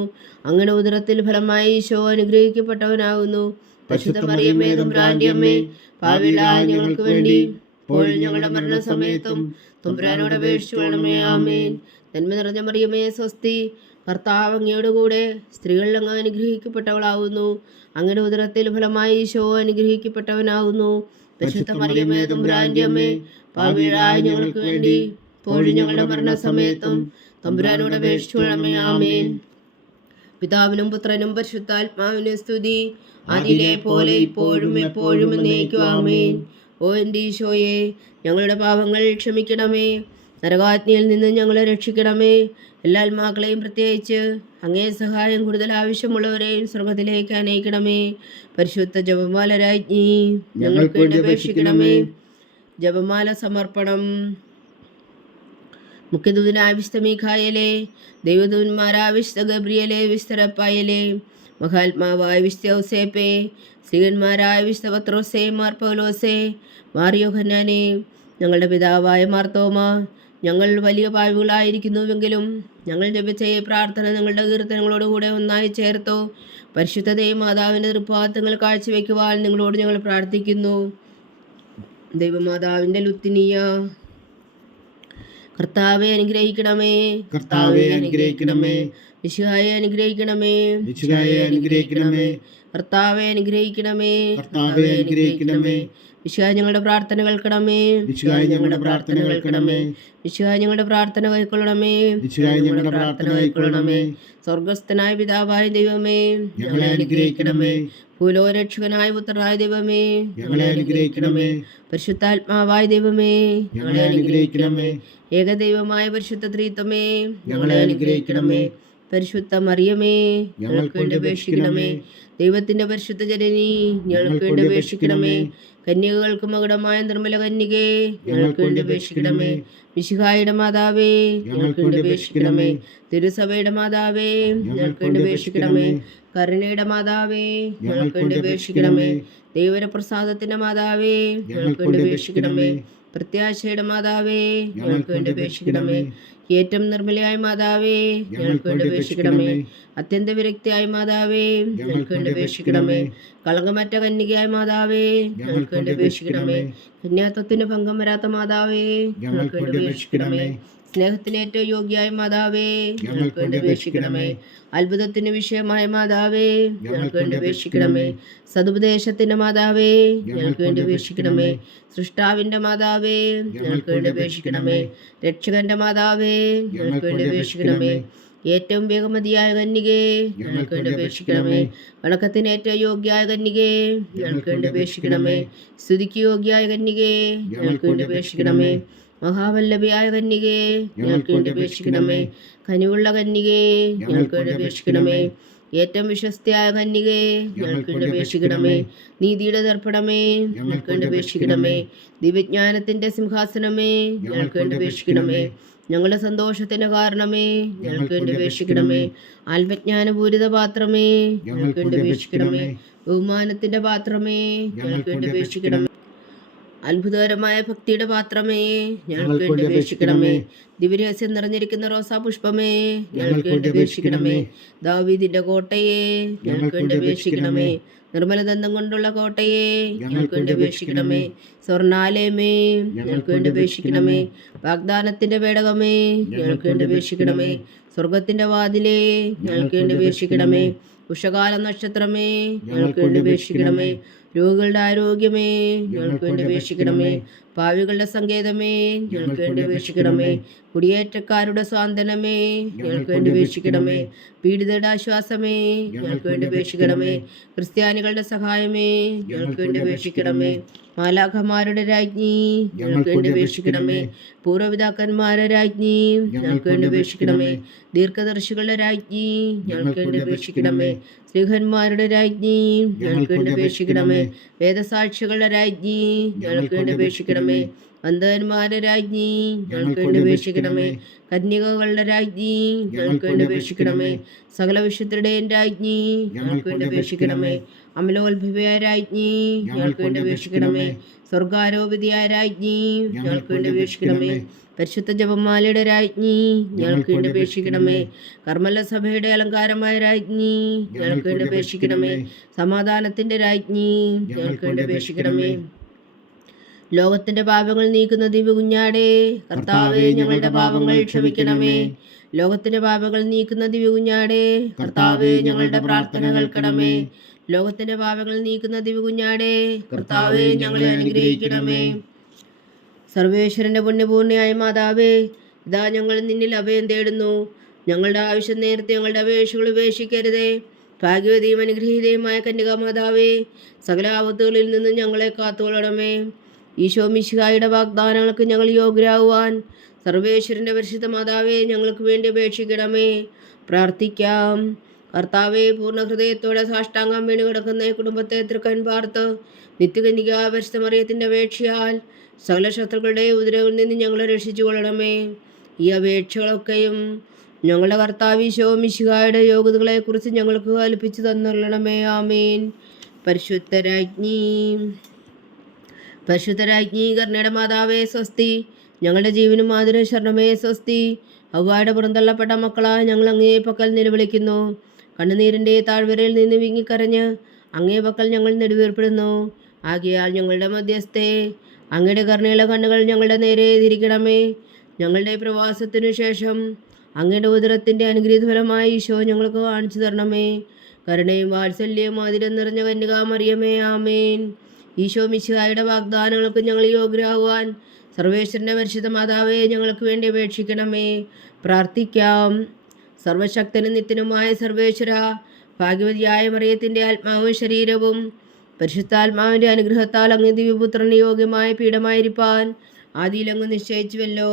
അങ്ങയുടെ ഉദരത്തിൽ ഫലമായി ഈശോ അനുഗ്രഹിക്കപ്പെട്ടവനാവുന്നു. പരിശുദ്ധ മറിയമേ തമ്പുരാന്റെ അമ്മേ, പാപികളായ ഞങ്ങൾക്ക് വേണ്ടി ഇപ്പോഴും ഞങ്ങളുടെ മരണസമയത്തും തമ്പുരാനോട് അപേക്ഷിച്ചുകൊള്ളണമേ. ആമേൻ. നന്മ നിറഞ്ഞ മറിയമേ സ്വസ്തി, കർത്താവ് അങ്ങയോടുകൂടെ സ്ത്രീകളിൽ അങ്ങ് അനുഗ്രഹിക്കപ്പെട്ടവളാവുന്നു. അങ്ങയുടെ ഉദരത്തിൽ ഫലമായി ഈശോ അനുഗ്രഹിക്കപ്പെട്ടവനാവുന്നു. പരിശുദ്ധ മറിയമേ തമ്പുരാന്റെ അമ്മേ, പാപികളായ ഞങ്ങൾക്ക് വേണ്ടി ഇപ്പോഴും ഞങ്ങളുടെ മരണസമയത്തും തമ്പുരാനോട് അപേക്ഷിച്ചുകൊള്ളണമേ. ആമേൻ. പിതാവിനും പുത്രനും പരിശുദ്ധാത്മാവിനും സ്തുതി, അതിലെ പോലെ ഇപ്പോഴും എപ്പോഴും എന്നേക്കും. ആമേൻ. ഓ എൻ്റെ ഈശോയെ, ഞങ്ങളുടെ പാപങ്ങൾ ക്ഷമിക്കണമേ. നരകാഗ്നിയിൽ നിന്ന് ഞങ്ങളെ രക്ഷിക്കണമേ. എല്ലാ ആത്മാക്കളെയും പ്രത്യേകിച്ച് അങ്ങേ സഹായം കൂടുതൽ ആവശ്യമുള്ളവരെയും സ്വർഗത്തിലേക്ക് അനയിക്കണമേ. പരിശുദ്ധ ജപമാല രാജ്ഞി, ഞങ്ങൾക്ക് വേണ്ടി അപേക്ഷിക്കണമേ. ജപമാല സമർപ്പണം. മുഖ്യദൂതനായ വിശുദ്ധ മീഖായേലേ, ദൈവദൂതന്മാരായ വിശുദ്ധ ഗബ്രിയേലേ, വിശുദ്ധ റഫായേലേ, മഹാത്മാവായ വിശുദ്ധ ഔസേപ്പേ, സ്ത്രീകന്മാരായ വിശുദ്ധ പത്രോസേ, മാർ പൗലോസേ, മാർ യോഹന്നാനേ, ഞങ്ങളുടെ പിതാവായ മാർത്തോമ, ഞങ്ങൾ വലിയ പാപികളായിരിക്കുന്നുവെങ്കിലും ഞങ്ങൾ ജപിച്ച ഈ പ്രാർത്ഥന ഞങ്ങളുടെ കീർത്തനങ്ങളോടുകൂടെ ഒന്നായി ചേർത്തോ. പരിശുദ്ധ മാതാവിൻ്റെ തൃപ്പാദങ്ങൾ കാഴ്ചവെക്കുവാൻ നിങ്ങളോട് ഞങ്ങൾ പ്രാർത്ഥിക്കുന്നു. ദൈവമാതാവിൻ്റെ ലുത്തിനിയ, കർത്താവെ അനുഗ്രഹിക്കണമേ. കർത്താവെ അനുഗ്രഹിക്കണമേ. മിശിഹായെ അനുഗ്രഹിക്കണമേ. മിശിഹായെ അനുഗ്രഹിക്കണമേ. കർത്താവെ അനുഗ്രഹിക്കണമേ. കർത്താവെ അനുഗ്രഹിക്കണമേ. മിശിഹാ ഞങ്ങളുടെ പ്രാർത്ഥന കേൾക്കണമേ. മിശിഹായെ ഞങ്ങളുടെ പ്രാർത്ഥന കേൾക്കണമേ. മിശിഹാ ഞങ്ങളുടെ പ്രാർത്ഥന കൈക്കൊള്ളണമേ. മിശിഹായെ ഞങ്ങളുടെ പ്രാർത്ഥന കൈക്കൊള്ളണമേ. സ്വർഗസ്ഥനായ പിതാവായ ദൈവമേ, ഞങ്ങളെ അനുഗ്രഹിക്കണമേ. ഭൂലോകരക്ഷകനായ പുത്രനായ ദൈവമേ, ഞങ്ങളെ അനുഗ്രഹിക്കണമേ. പരിശുദ്ധാത്മാവായ ദൈവമേ, ഞങ്ങളെ അനുഗ്രഹിക്കണമേ. ഏകദൈവമായ പരിശുദ്ധ ത്രിത്വമേ, ഞങ്ങളെ അനുഗ്രഹിക്കണമേ. പരിശുദ്ധ മറിയമേ, ഞങ്ങൾക്ക് വേണ്ടി അപേക്ഷിക്കണമേ. ദൈവത്തിന്റെ പരിശുദ്ധ ജനനി, ഞങ്ങൾക്ക് വേണ്ടി അപേക്ഷിക്കണമേ. കന്യകൾക്ക് മകുടമായ നിർമ്മല കന്യകേ, ഞങ്ങൾക്ക് വേണ്ടി അപേക്ഷിക്കണമേ. മിശിഹായുടെ മാതാവേ, ഞങ്ങൾക്ക് വേണ്ടി അപേക്ഷിക്കണമേ. തിരുസഭയുടെ മാതാവേ, ഞങ്ങൾക്ക് വേണ്ടി അപേക്ഷിക്കണമേ. കരുണയുടെ മാതാവേ, ഞങ്ങൾക്ക് വേണ്ടി അപേക്ഷിക്കണമേ. ദൈവപ്രസാദത്തിന്റെ മാതാവേ, ഞങ്ങൾക്ക് വേണ്ടി അപേക്ഷിക്കണമേ. പ്രത്യാശയുടെ മാതാവേ, ഞങ്ങൾക്ക് വേണ്ടി അപേക്ഷിക്കണമേ. ഏറ്റവും നിർമ്മലയായ മാതാവേ, ഞങ്ങൾക്ക് വേണ്ടി അപേക്ഷിക്കണമേ. അത്യന്ത വിരക്തിയായ മാതാവേ, ഞങ്ങൾക്ക് വേണ്ടി അപേക്ഷിക്കണമേ. കളങ്കമറ്റ കന്യകയായ മാതാവേ, ഞങ്ങൾക്ക് വേണ്ടി അപേക്ഷിക്കണമേ. കന്യാത്വത്തിന് ഭംഗം വരാത്ത മാതാവേ, ഞങ്ങൾക്ക് വേണ്ടി അപേക്ഷിക്കണമേ. സ്നേഹത്തിന് ഏറ്റവും യോഗ്യമായ മാതാവേ, ഞങ്ങൾക്ക് വേണ്ടി അപേക്ഷിക്കണമേ. അത്ഭുതത്തിന് വിഷയമായ മാതാവേ, ഞങ്ങൾക്ക് വേണ്ടി അപേക്ഷിക്കണമേ. സതുപദേശത്തിന്റെ മാതാവേ, ഞങ്ങൾക്ക് വേണ്ടി അപേക്ഷിക്കണമേ. സൃഷ്ടാവിന്റെ മാതാവേ, ഞങ്ങൾക്ക് വേണ്ടി അപേക്ഷിക്കണമേ. രക്ഷകന്റെ മാതാവേ, ഞങ്ങൾക്ക് വേണ്ടി അപേക്ഷിക്കണമേ. ഏറ്റവും വേഗമതിയായ കന്യകേ, ഞങ്ങൾക്ക് വേണ്ടി അപേക്ഷിക്കണമേ. വണക്കത്തിന് ഏറ്റവും യോഗ്യയായ കന്യകേ, ഞങ്ങൾക്ക് വേണ്ടി അപേക്ഷിക്കണമേ. സ്തുതിക്ക് യോഗ്യയായ കന്യകേ, ഞങ്ങൾക്ക് വേണ്ടി അപേക്ഷിക്കണമേ. മഹാവല്ലഭിയായ കന്യകേ, ഞങ്ങൾക്ക് വേണ്ടി അപേക്ഷിക്കണമേ. കനിവുള്ള കന്യകേ, ഞങ്ങൾക്ക് വേണ്ടി അപേക്ഷിക്കണമേ. ഏറ്റവും വിശ്വസ്തയായ കന്യകേ, ഞങ്ങൾക്ക് വേണ്ടി അപേക്ഷിക്കണമേ. നീതിയുടെ ദർപ്പണമേ, ഞങ്ങൾക്ക് വേണ്ടി അപേക്ഷിക്കണമേ. ദിവ്യജ്ഞാനത്തിന്റെ സിംഹാസനമേ, ഞങ്ങൾക്ക് വേണ്ടി അപേക്ഷിക്കണമേ. ഞങ്ങളുടെ സന്തോഷത്തിന് കാരണമേ, ഞങ്ങൾക്ക് വേണ്ടി അപേക്ഷിക്കണമേ. ആത്മജ്ഞാനപൂരിത പാത്രമേ, ഞങ്ങൾക്ക് വേണ്ടി അപേക്ഷിക്കണമേ. ബഹുമാനത്തിന്റെ പാത്രമേ, ഞങ്ങൾക്ക് വേണ്ടി അപേക്ഷിക്കണമേ. അത്ഭുതകരമായ ഭക്തിയുടെ പാത്രമേ, ഞങ്ങൾക്ക് വേണ്ടി അപേക്ഷിക്കണമേ. ദിവ്യരഹസ്യം നിറഞ്ഞിരിക്കുന്ന റോസാ പുഷ്പമേ, ഞങ്ങൾക്ക് വേണ്ടി അപേക്ഷിക്കണമേ. ദാവീദിന്റെ കോട്ടയെ, ഞങ്ങൾക്ക് വേണ്ടി അപേക്ഷിക്കണമേ. നിർമ്മലദന്തം കൊണ്ടുള്ള കോട്ടയെ, ഞങ്ങൾക്ക് വേണ്ടി അപേക്ഷിക്കണമേ. സ്വർണാലയമേ, ഞങ്ങൾക്ക് വേണ്ടി അപേക്ഷിക്കണമേ. വാഗ്ദാനത്തിന്റെ പേടകമേ, ഞങ്ങൾക്ക് വേണ്ടി അപേക്ഷിക്കണമേ. സ്വർഗത്തിന്റെ വാതിലേ, ഞങ്ങൾക്ക് വേണ്ടി അപേക്ഷിക്കണമേ. ഉഷകാല നക്ഷത്രമേ, ഞങ്ങൾക്ക് വേണ്ടി അപേക്ഷിക്കണമേ. രോഗികളുടെ ആരോഗ്യമേ, ഞങ്ങൾക്ക് വേണ്ടി അപേക്ഷിക്കണമേ. പാവികളുടെ സങ്കേതമേ, ഞങ്ങൾക്ക് വേണ്ടി അപേക്ഷിക്കണമേ. കുടിയേറ്റക്കാരുടെ സ്വാന്തനമേ, ഞങ്ങൾക്ക് വേണ്ടി അപേക്ഷിക്കണമേ. പീഡിതരുടെ ആശ്വാസമേ, ഞങ്ങൾക്ക് വേണ്ടി അപേക്ഷിക്കണമേ. ക്രിസ്ത്യാനികളുടെ സഹായമേ, ഞങ്ങൾക്ക് വേണ്ടി അപേക്ഷിക്കണമേ. മാലാഖമാരുടെ രാജ്ഞി, ഞങ്ങൾക്ക് വേണ്ടി അപേക്ഷിക്കണമേ. പൂർവ്വപിതാക്കന്മാരുടെ രാജ്ഞി, ഞങ്ങൾക്ക് വേണ്ടി അപേക്ഷിക്കണമേ. ദീർഘദർശികളുടെ രാജ്ഞി, ഞങ്ങൾക്ക് വേണ്ടി അപേക്ഷിക്കണമേ. സ്ത്രീഹന്മാരുടെ രാജ്ഞി, ഞങ്ങൾക്ക് വേണ്ടി അപേക്ഷിക്കണമേ. വേദസാക്ഷികളുടെ രാജ്ഞി, ഞങ്ങൾക്ക് വേണ്ടി അപേക്ഷിക്കണമേ. അന്ധന്മാരുടെ രാജ്ഞി, ഞങ്ങൾക്ക് വേണ്ടി അപേക്ഷിക്കണമേ. കന്യകകളുടെ രാജ്ഞി, ഞങ്ങൾക്ക് വേണ്ടി അപേക്ഷിക്കണമേ. സകല വിശുദ്ധരുടെയും രാജ്ഞി, ഞങ്ങൾക്ക് വേണ്ടി അപേക്ഷിക്കണമേ. അമലോത്ഭവയായ രാജ്ഞി, ഞങ്ങൾക്ക് വേണ്ടി അപേക്ഷിക്കണമേ. സ്വർഗാരോപിതയായ രാജ്ഞി, ഞങ്ങൾക്ക് വേണ്ടി അപേക്ഷിക്കണമേ. പരിശുദ്ധ ജപമാലയുടെ രാജ്ഞി, ഞങ്ങൾക്ക് വേണ്ടി അപേക്ഷിക്കണമേ. കർമ്മല സഭയുടെ അലങ്കാരമായ രാജ്ഞി, ഞങ്ങൾക്ക് വേണ്ടി അപേക്ഷിക്കണമേ. സമാധാനത്തിന്റെ രാജ്ഞി, ഞങ്ങൾക്ക് വേണ്ടി അപേക്ഷിക്കണമേ. ലോകത്തിന്റെ പാപങ്ങൾ നീക്കുന്ന ദിവ്യ കുഞ്ഞാടേ, കർത്താവേ ഞങ്ങളുടെ പാപങ്ങൾ ക്ഷമിക്കണമേ. ലോകത്തിന്റെ പാപങ്ങൾ നീക്കുന്ന ദിവ്യ കുഞ്ഞാടേ, കർത്താവേ ഞങ്ങളുടെ പ്രാർത്ഥന കേൾക്കണമേ. ലോകത്തിന്റെ പാപങ്ങൾ നീക്കുന്ന ദിവ്യ കുഞ്ഞാടേ, കർത്താവേ ഞങ്ങളെ അനുഗ്രഹിക്കണമേ. സർവേശ്വരന്റെ പുണ്യപൂർണ്ണയായ മാതാവേ, ഇതാ ഞങ്ങൾ നിന്നിൽ അഭയം തേടുന്നു. ഞങ്ങളുടെ ആവശ്യം നേരത്തെ ഞങ്ങളുടെ അപേക്ഷകൾ ഉപേക്ഷിക്കരുതേ. ഭാഗ്യവതിയും അനുഗ്രഹീതയുമായ കന്യകാമാതാവേ, സകല ആപത്തുകളിൽ നിന്ന് ഞങ്ങളെ കാത്തുകൊള്ളണമേ. ഈശോ മിശിഹായുടെ വാഗ്ദാനങ്ങൾക്ക് ഞങ്ങൾ യോഗ്യരാകുവാൻ സർവേശ്വരന്റെ പരിശുദ്ധ മാതാവേ, ഞങ്ങൾക്ക് വേണ്ടി അപേക്ഷിക്കണമേ. പ്രാർത്ഥിക്കാം. കർത്താവെ, പൂർണ്ണ ഹൃദയത്തോടെ സാഷ്ടാംഗം വീണ് കിടക്കുന്ന ഈ കുടുംബത്തെ തൃക്കൺ പാർത്ത് നിത്യകന്യക പരിശുദ്ധ മറിയത്തിന്റെ അപേക്ഷയാൽ സകല ശത്രുക്കളുടെ ഉപദ്രവങ്ങളിൽ നിന്ന് ഞങ്ങളെ രക്ഷിച്ചു കൊള്ളണമേ. ഈ അപേക്ഷകളൊക്കെയും ഞങ്ങളുടെ കർത്താവ് ഈശോ മിശിഹായുടെ യോഗ്യതകളെക്കുറിച്ച് ഞങ്ങൾക്ക് കൽപ്പിച്ചു തന്നുള്ളണമേ. ആമേൻ. പരിശുദ്ധരാജ്ഞി കർണയുടെ മാതാവേ സ്വസ്തി. ഞങ്ങളുടെ ജീവനും മാതിര ശരണമേ സ്വസ്തി. ഹവ്വായുടെ പുറന്തള്ളപ്പെട്ട മക്കളായ ഞങ്ങൾ അങ്ങേ പക്കൽ നിലവിളിക്കുന്നു. കണ്ണുനീരിൻ്റെ താഴ്വരയിൽ നിന്ന് വിങ്ങിക്കരഞ്ഞ് അങ്ങേ പക്കൽ ഞങ്ങൾ നെടുവീർപ്പെടുന്നു. ആകയാൽ ഞങ്ങളുടെ മധ്യസ്ഥേ, അങ്ങയുടെ കരുണയുള്ള കണ്ണുകൾ ഞങ്ങളുടെ നേരെ തിരിക്കണമേ. ഞങ്ങളുടെ പ്രവാസത്തിനു ശേഷം അങ്ങയുടെ ഉദരത്തിൻ്റെ അനുഗ്രഹീതഫലമായ ഈശോ ഞങ്ങൾക്ക് കാണിച്ചു തരണമേ. കരുണയും വാത്സല്യവും അതിരം നിറഞ്ഞ കന്യകാമറിയമേ. ആമേൻ. ഈശോ മിശിഹായുടെ വാഗ്ദാനങ്ങൾക്ക് ഞങ്ങൾ യോഗ്യരാകുവാൻ സർവേശ്വരൻ്റെ പരിശുദ്ധ മാതാവേ, ഞങ്ങൾക്ക് വേണ്ടി അപേക്ഷിക്കണമേ. പ്രാർത്ഥിക്കാം. സർവശക്തനും നിത്യനുമായ സർവേശ്വര, ഭാഗ്യവതിയായ മറിയത്തിൻ്റെ ആത്മാവും ശരീരവും പരിശുദ്ധാത്മാവിൻ്റെ അനുഗ്രഹത്താൽ അങ്ങ് ദിവ്യപുത്രന് യോഗ്യമായ പീഠമായിരിക്കാൻ ആദിയിലങ്ങ് നിശ്ചയിച്ചുവല്ലോ.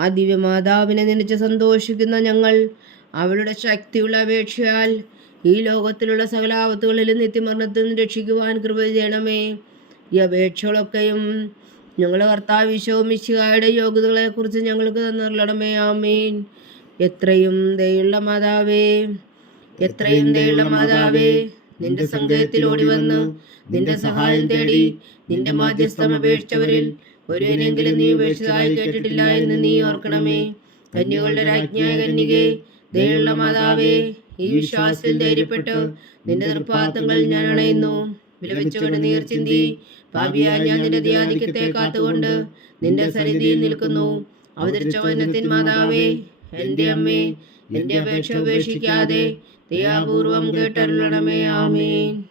ആ ദിവ്യമാതാവിനെ നനച്ച് സന്തോഷിക്കുന്ന ഞങ്ങൾ അവളുടെ ശക്തിയുള്ള അപേക്ഷയാൽ ഈ ലോകത്തിലുള്ള സകല ആപത്തുകളിലും നിത്യമരണത്തിൽ നിന്ന് രക്ഷിക്കുവാൻ കൃപ ചെയ്യണമേ. ഈ അപേക്ഷകളൊക്കെയും ഞങ്ങളുടെ കർത്താവ് ഈശോ മിശിഹായുടെ യോഗ്യതകളെക്കുറിച്ച് ഞങ്ങൾക്ക് തന്നിരണമേ. ആമേൻ. എത്രയും ദയുള്ള മാതാവേ, എത്രയും ദയുള്ള മാതാവേ, നിന്റെ സങ്കേതത്തിൽ ഓടി വന്ന് നിന്റെ സഹായം തേടി നിന്റെ മാധ്യസ്ഥം അപേക്ഷിച്ചവരിൽ ഒരുവനെങ്കിലും നീ ഉപേക്ഷിച്ചതായി കേട്ടിട്ടില്ല എന്ന് നീ ഓർക്കണമേ. കന്യകളുടെ രാജ്ഞിയായ കന്യകേ, ദയുള്ള മാതാവേ, ഈ വിശ്വാസത്തിൽ ധൈര്യപ്പെട്ട് നിന്റെ തൃപ്പാദങ്ങൾ ഞാൻ അണയുന്നു. വിലപിച്ചുകൊണ്ട് നീർ ചിന്തി പാപിയായ ഞാൻ നിന്റെ ധ്യാനിക്കത്തെ കാത്തുകൊണ്ട് നിന്റെ സന്നിധിയിൽ നിൽക്കുന്നു. അവതരിച്ച വചനത്തിൻ മാതാവേ, എൻ്റെ അമ്മേ, എൻ്റെ അപേക്ഷ ഉപേക്ഷിക്കാതെ ദയാപൂർവം കേട്ടരുളണമേ. ആമേൻ.